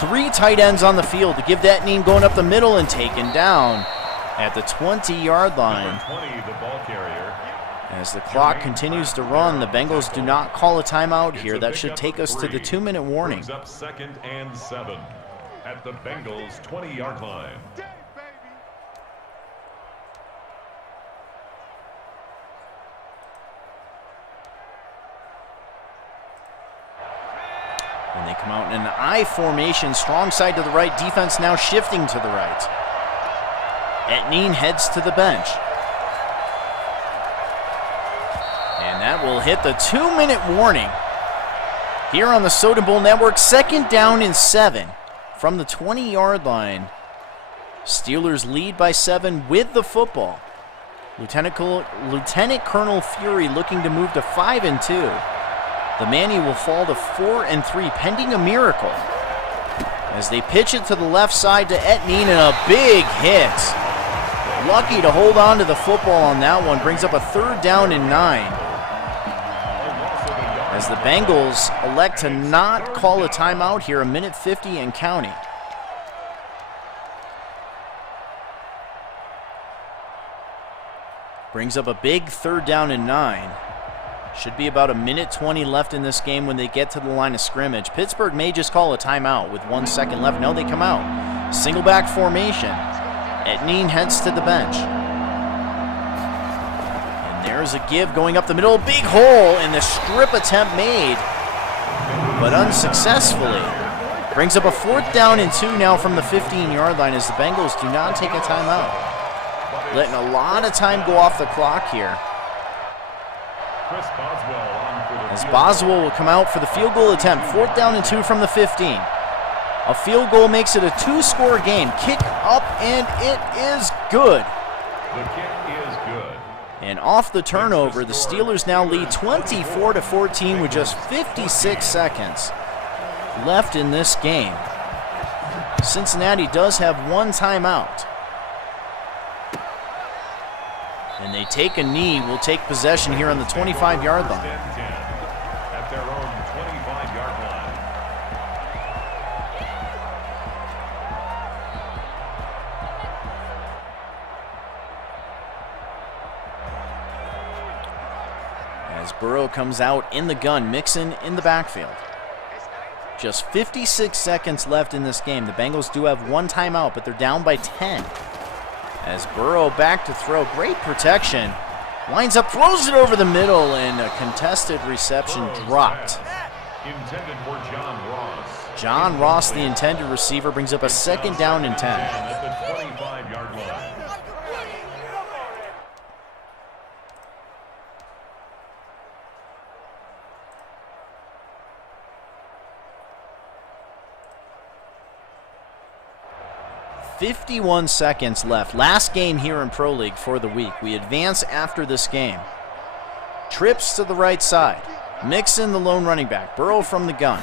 3 tight ends on the field to give that name going up the middle and taken down at the 20-yard line. 20, the ball carrier. As the clock continues to run, the Bengals do not call a timeout here. That should take us to the 2-minute warning. Brings up 2nd and 7 at the Bengals 20-yard line. When they come out in an I formation, strong side to the right, defense now shifting to the right. Etneen heads to the bench. And that will hit the 2-minute warning here on the Soden Bowl Network. 2nd down and 7 from the 20-yard line. Steelers lead by 7 with the football. Lieutenant Colonel Fury looking to move to 5-2. The Manny will fall to 4-3, pending a miracle, as they pitch it to the left side to Etneen, and a big hit. Lucky to hold on to the football on that one. Brings up a 3rd down and 9. as the Bengals elect to not call a timeout here, 1:50 and counting. Brings up a big 3rd down and 9. Should be about 1:20 left in this game when they get to the line of scrimmage. Pittsburgh may just call a timeout with 1 second left. No, they come out. Single back formation. Etneen heads to the bench. And there's a give going up the middle. Big hole, and the strip attempt made, but unsuccessfully. Brings up a 4th down and 2 now from the 15-yard line as the Bengals do not take a timeout. Letting a lot of time go off the clock here. As Boswell will come out for the field goal attempt. 4th down and 2 from the 15. A field goal makes it a 2-score game. Kick up, and it is good. The kick is good. And off the turnover, the Steelers now lead 24-14 with just 56 seconds left in this game. Cincinnati does have 1 timeout. And they take a knee. Will take possession here on the 25-yard line. At their own 25-yard line. As Burrow comes out in the gun, Mixon in the backfield. Just 56 seconds left in this game. The Bengals do have 1 timeout, but they're down by 10. As Burrow back to throw, great protection. Winds up, throws it over the middle, and a contested reception dropped. Intended for John Ross. John Ross, the intended receiver, brings up a 2nd down and 10. At the 25-yard line. .51 seconds left. Last game here in Pro League for the week. We advance after this game. Trips to the right side. Mixon, the lone running back. Burrow from the gun.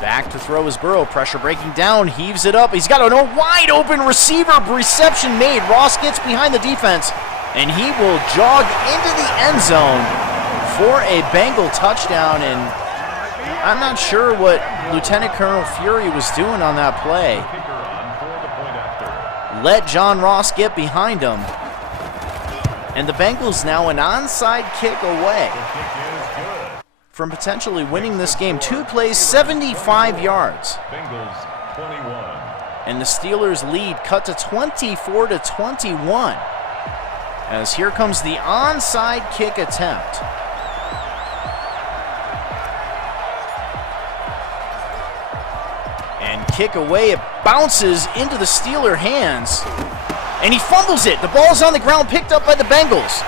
Back to throw is Burrow. Pressure breaking down. Heaves it up. He's got a wide open receiver. Reception made. Ross gets behind the defense, and he will jog into the end zone for a Bengal touchdown. And I'm not sure what Lieutenant Colonel Fury was doing on that play. Let John Ross get behind him. And the Bengals now an onside kick away from potentially winning this game. 2 plays, 75 yards. Bengals 21. And the Steelers lead cut to 24-21. As here comes the onside kick attempt. And kick away, it bounces into the Steeler hands, and he fumbles it. The ball's on the ground, picked up by the Bengals.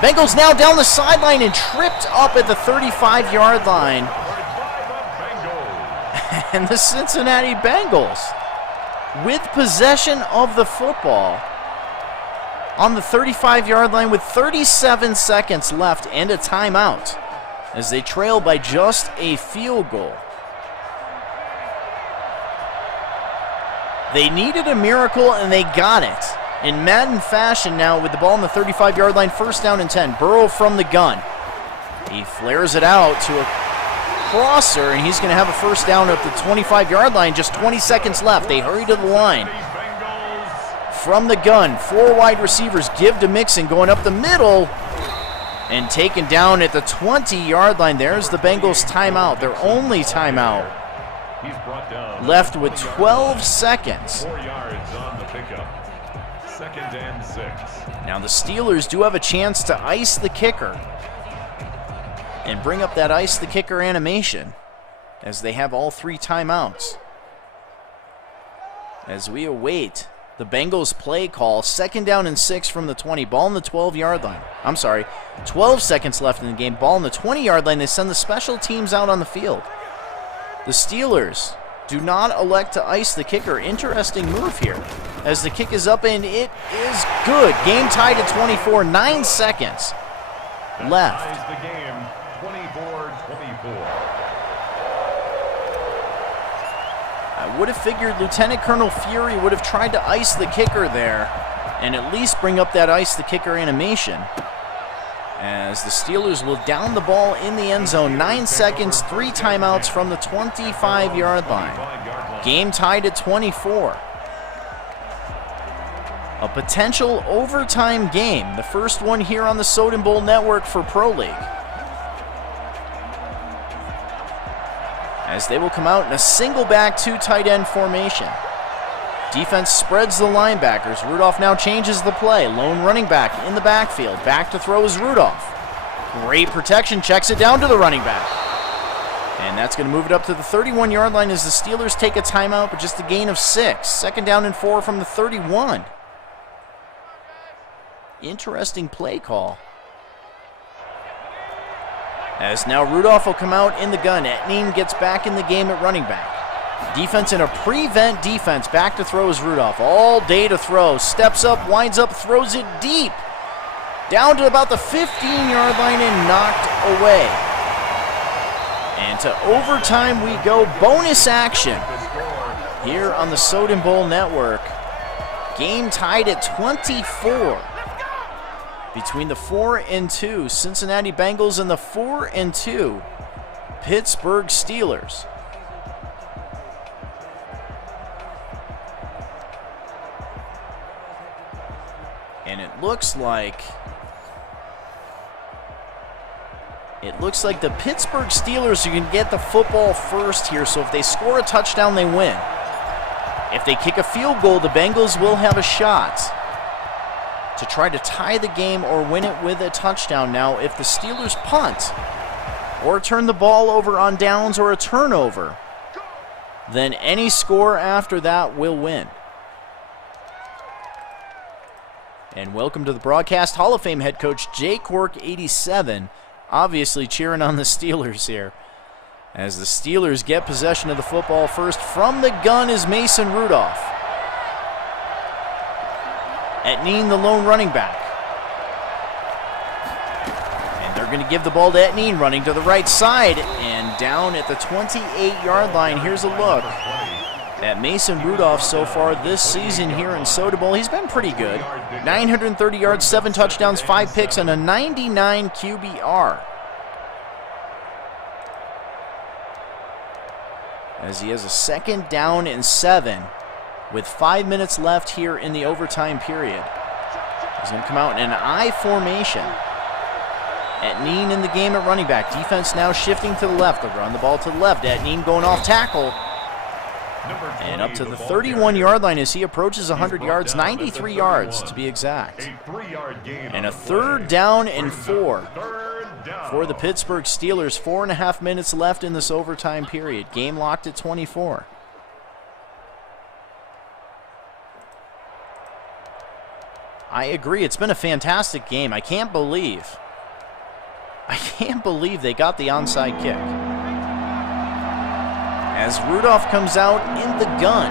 Bengals now down the sideline and tripped up at the 35-yard line. And the Cincinnati Bengals with possession of the football on the 35-yard line with 37 seconds left and a timeout as they trail by just a field goal. They needed a miracle, and they got it in Madden fashion now with the ball on the 35-yard line, 1st down and 10. Burrow from the gun. He flares it out to a crosser, and he's going to have a 1st down at the 25-yard line. Just 20 seconds left. They hurry to the line. From the gun, 4 wide receivers give to Mixon, going up the middle and taken down at the 20-yard line. There's the Bengals timeout, their only timeout. Left with 12 seconds. 4 yards on the pickup. 2nd and 6. Now the Steelers do have a chance to ice the kicker and bring up that ice the kicker animation as they have all 3 timeouts. As we await the Bengals play call, 2nd down and 6 from the 20. Ball on the 12-yard line. 12 seconds left in the game. Ball on the 20-yard line. They send the special teams out on the field. The Steelers do not elect to ice the kicker. Interesting move here as the kick is up, and it is good. Game tied at 24, 9 seconds left. Ties the game 24-24. I would have figured Lieutenant Colonel Fury would have tried to ice the kicker there and at least bring up that ice the kicker animation. as the Steelers will down the ball in the end zone. 9 seconds, 3 timeouts from the 25-yard line. Game tied at 24. A potential overtime game, the first one here on the Soden Bowl Network for Pro League. As they will come out in a single back 2 tight end formation. Defense spreads the linebackers. Rudolph now changes the play. Lone running back in the backfield. Back to throw is Rudolph. Great protection, checks it down to the running back. And that's going to move it up to the 31-yard line as the Steelers take a timeout, but just a gain of 6. Second down and 4 from the 31. Interesting play call. As now Rudolph will come out in the gun. Etneen gets back in the game at running back. Defense in a prevent defense. Back to throw is Rudolph. All day to throw. Steps up, winds up, throws it deep. Down to about the 15-yard line and knocked away. And to overtime we go. Bonus action here on the Soden Bowl Network. Game tied at 24. Between the 4-2 Cincinnati Bengals and the 4-2 Pittsburgh Steelers. And it looks like the Pittsburgh Steelers are going to get the football first here, so if they score a touchdown, they win. If they kick a field goal, the Bengals will have a shot to try to tie the game or win it with a touchdown. Now, if the Steelers punt or turn the ball over on downs or a turnover, then any score after that will win. And welcome to the broadcast, Hall of Fame head coach Jay Cork, 87, obviously cheering on the Steelers here. As the Steelers get possession of the football first, from the gun is Mason Rudolph. Etneen, the lone running back. And they're going to give the ball to Etneen, running to the right side. And down at the 28-yard line, here's a look at Mason Rudolph so far this season here in Soden Bowl. He's been pretty good. 930 yards, 7 touchdowns, 5 picks, and a 99 QBR. As he has a second down and 7 with 5 minutes left here in the overtime period. He's going to come out in an I formation. Etneen in the game at running back. Defense now shifting to the left. They'll run the ball to the left. Etneen going off tackle. And up to the 31-yard line as he approaches 100 yards, 93 yards to be exact. And a third down and 4 for the Pittsburgh Steelers. 4.5 minutes left in this overtime period. Game locked at 24. I agree. It's been a fantastic game. I can't believe they got the onside kick. As Rudolph comes out in the gun.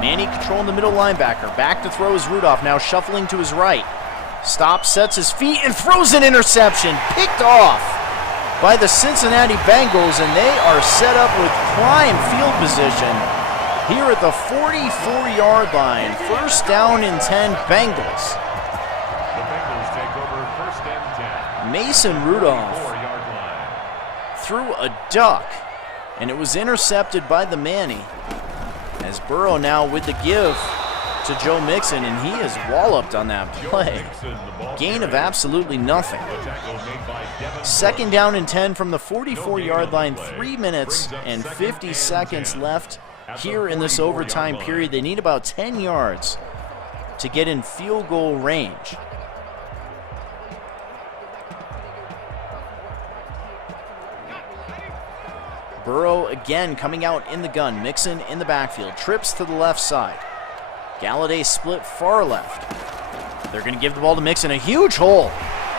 Manny controlling the middle linebacker. Back to throw is Rudolph, now shuffling to his right. Stops, sets his feet, and throws an interception. Picked off by the Cincinnati Bengals, and they are set up with prime field position here at the 44-yard line. First down and 10, Bengals. The Bengals take over first and 10. Mason Rudolph 4-yard line. threw a duck, and it was intercepted by the Manny. As Burrow now with the give to Joe Mixon, and he is walloped on that play. Gain of absolutely nothing. Second down and 10 from the 44-yard line. 3 minutes and 50 seconds left here in this overtime period. They need about 10 yards to get in field goal range. Burrow again coming out in the gun. Mixon in the backfield. Trips to the left side. Galladay split far left. They're going to give the ball to Mixon. A huge hole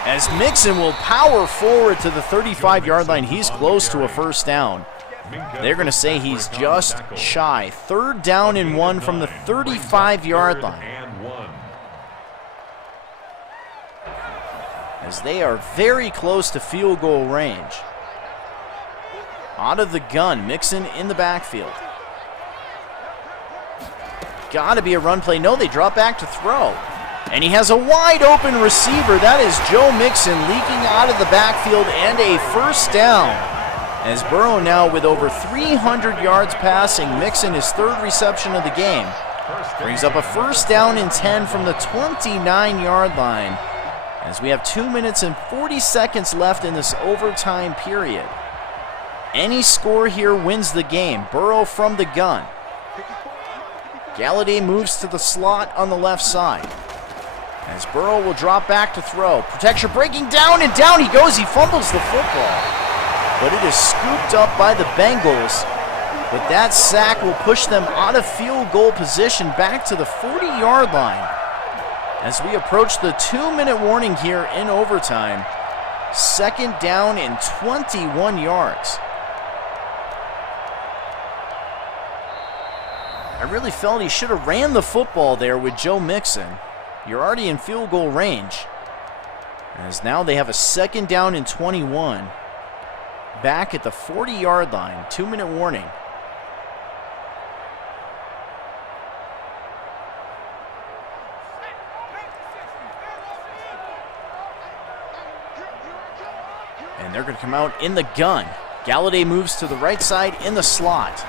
as Mixon will power forward to the 35-yard line. He's close to a first down. They're going to say he's just shy. Third down and 1 from the 35-yard line. As they are very close to field goal range. Out of the gun, Mixon in the backfield. Got to be a run play. No, they drop back to throw. And he has a wide open receiver. That is Joe Mixon leaking out of the backfield, and a first down. As Burrow now with over 300 yards passing, Mixon his third reception of the game. Brings up a first down and 10 from the 29-yard line. As we have 2 minutes and 40 seconds left in this overtime period. Any score here wins the game. Burrow from the gun. Galladay moves to the slot on the left side. As Burrow will drop back to throw. Protection breaking down, and down he goes. He fumbles the football. But it is scooped up by the Bengals. But that sack will push them out of field goal position back to the 40-yard line. As we approach the 2-minute warning here in overtime. Second down and 21 yards. I really felt he should have ran the football there with Joe Mixon. You're already in field goal range. As now they have a second down and 21. Back at the 40-yard line. 2-minute warning. And they're going to come out in the gun. Galladay moves to the right side in the slot.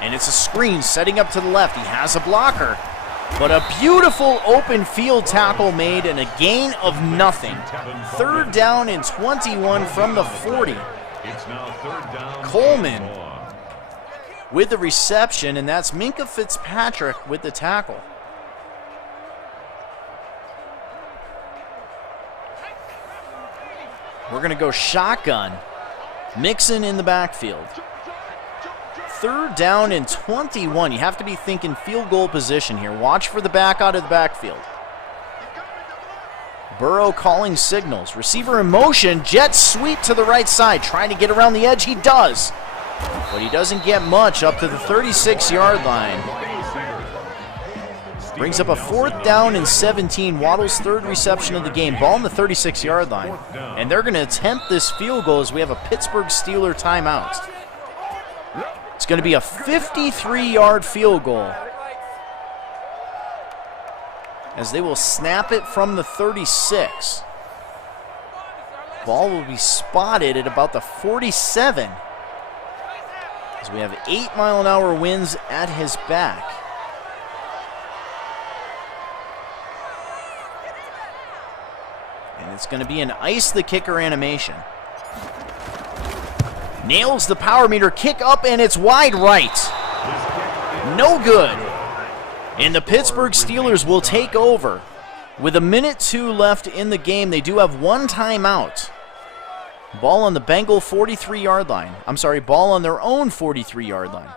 And it's a screen setting up to the left. He has a blocker. But a beautiful open field tackle made and a gain of nothing. Third down and 21 from the 40. Coleman with the reception, and that's Minkah Fitzpatrick with the tackle. We're going to go shotgun. Mixon in the backfield. Third down and 21. You have to be thinking field goal position here. Watch for the back out of the backfield. Burrow calling signals. Receiver in motion. Jet sweep to the right side. Trying to get around the edge. He does. But he doesn't get much up to the 36-yard line. Brings up a fourth down and 17. Waddle's third reception of the game. Ball on the 36-yard line. And they're going to attempt this field goal as we have a Pittsburgh Steeler timeout. It's going to be a 53-yard field goal. As they will snap it from the 36. Ball will be spotted at about the 47. As we have 8-mile-an-hour winds at his back. And it's going to be an ice the kicker animation. Nails the power meter, kick up, and it's wide right. No good. And the Pittsburgh Steelers will take over. With 1:02 left in the game, they do have one timeout. Ball on the Bengal 43-yard line. I'm sorry, ball on their own 43-yard line.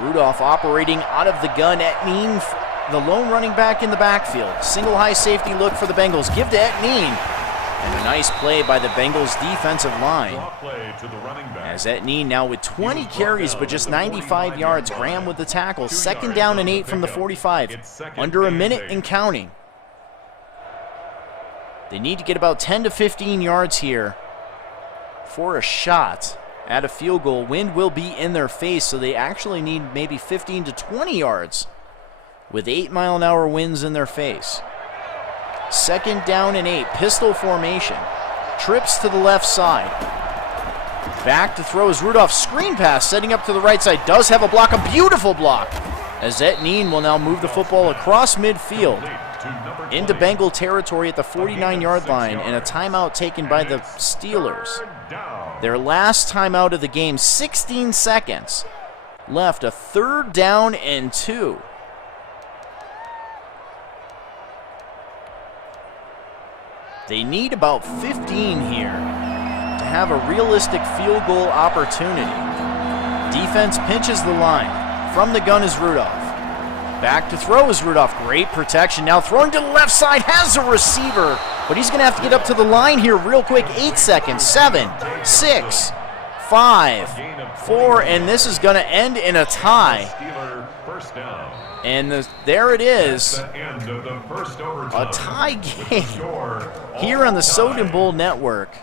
Rudolph operating out of the gun. Etneen, the lone running back in the backfield. Single high safety look for the Bengals. Give to Etneen. And a nice play by the Bengals defensive line. As Etneen now with 20 carries but just 95 yards. Graham with the tackle. Second down and 8 from the 45. Under a minute and counting. They need to get about 10 to 15 yards here for a shot at a field goal. Wind will be in their face, so they actually need maybe 15 to 20 yards with 8-mile-an-hour winds in their face. Second down and 8, pistol formation. Trips to the left side. Back to throw is Rudolph. Screen pass setting up to the right side. Does have a block, a beautiful block. As Etneen will now move the football across midfield into Bengal territory at the 49-yard line, and a timeout taken by the Steelers. Their last timeout of the game, 16 seconds left, a third down and 2. They need about 15 here to have a realistic field goal opportunity. Defense pinches the line. From the gun is Rudolph. Back to throw is Rudolph. Great protection. Now throwing to the left side, has a receiver, but he's going to have to get up to the line here real quick. 8 seconds. 7, 6, 5, 4, and this is going to end in a tie. And there it is. A tie game here on the Soden Bowl Network.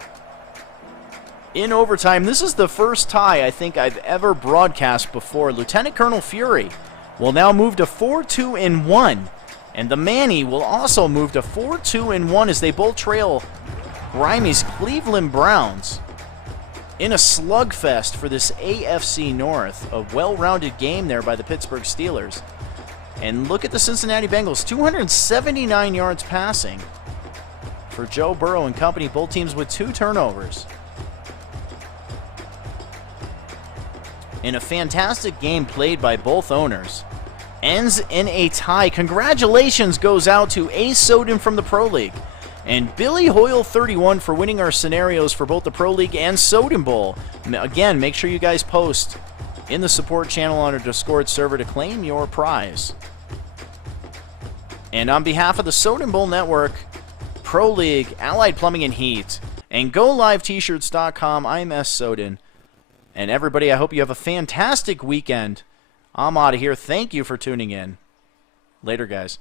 in overtime. This is the first tie I think I've ever broadcast before. Lieutenant Colonel Fury will now move to 4-2-1, and the Manny will also move to 4-2-1 as they both trail Grimey's Cleveland Browns in a slugfest for this AFC North. A well-rounded game there by the Pittsburgh Steelers. And look at the Cincinnati Bengals, 279 yards passing for Joe Burrow and company, both teams with 2 turnovers. In a fantastic game played by both owners. Ends in a tie. Congratulations goes out to Ace Soden from the Pro League and Billy Hoyle 31 for winning our scenarios for both the Pro League and Soden Bowl. Again, make sure you guys post in the support channel on our Discord server to claim your prize. And on behalf of the Soden Bowl Network, Pro League, Allied Plumbing and Heat, and GoLiveT-shirts.com, I'm S. Soden. And everybody, I hope you have a fantastic weekend. I'm out of here. Thank you for tuning in. Later, guys.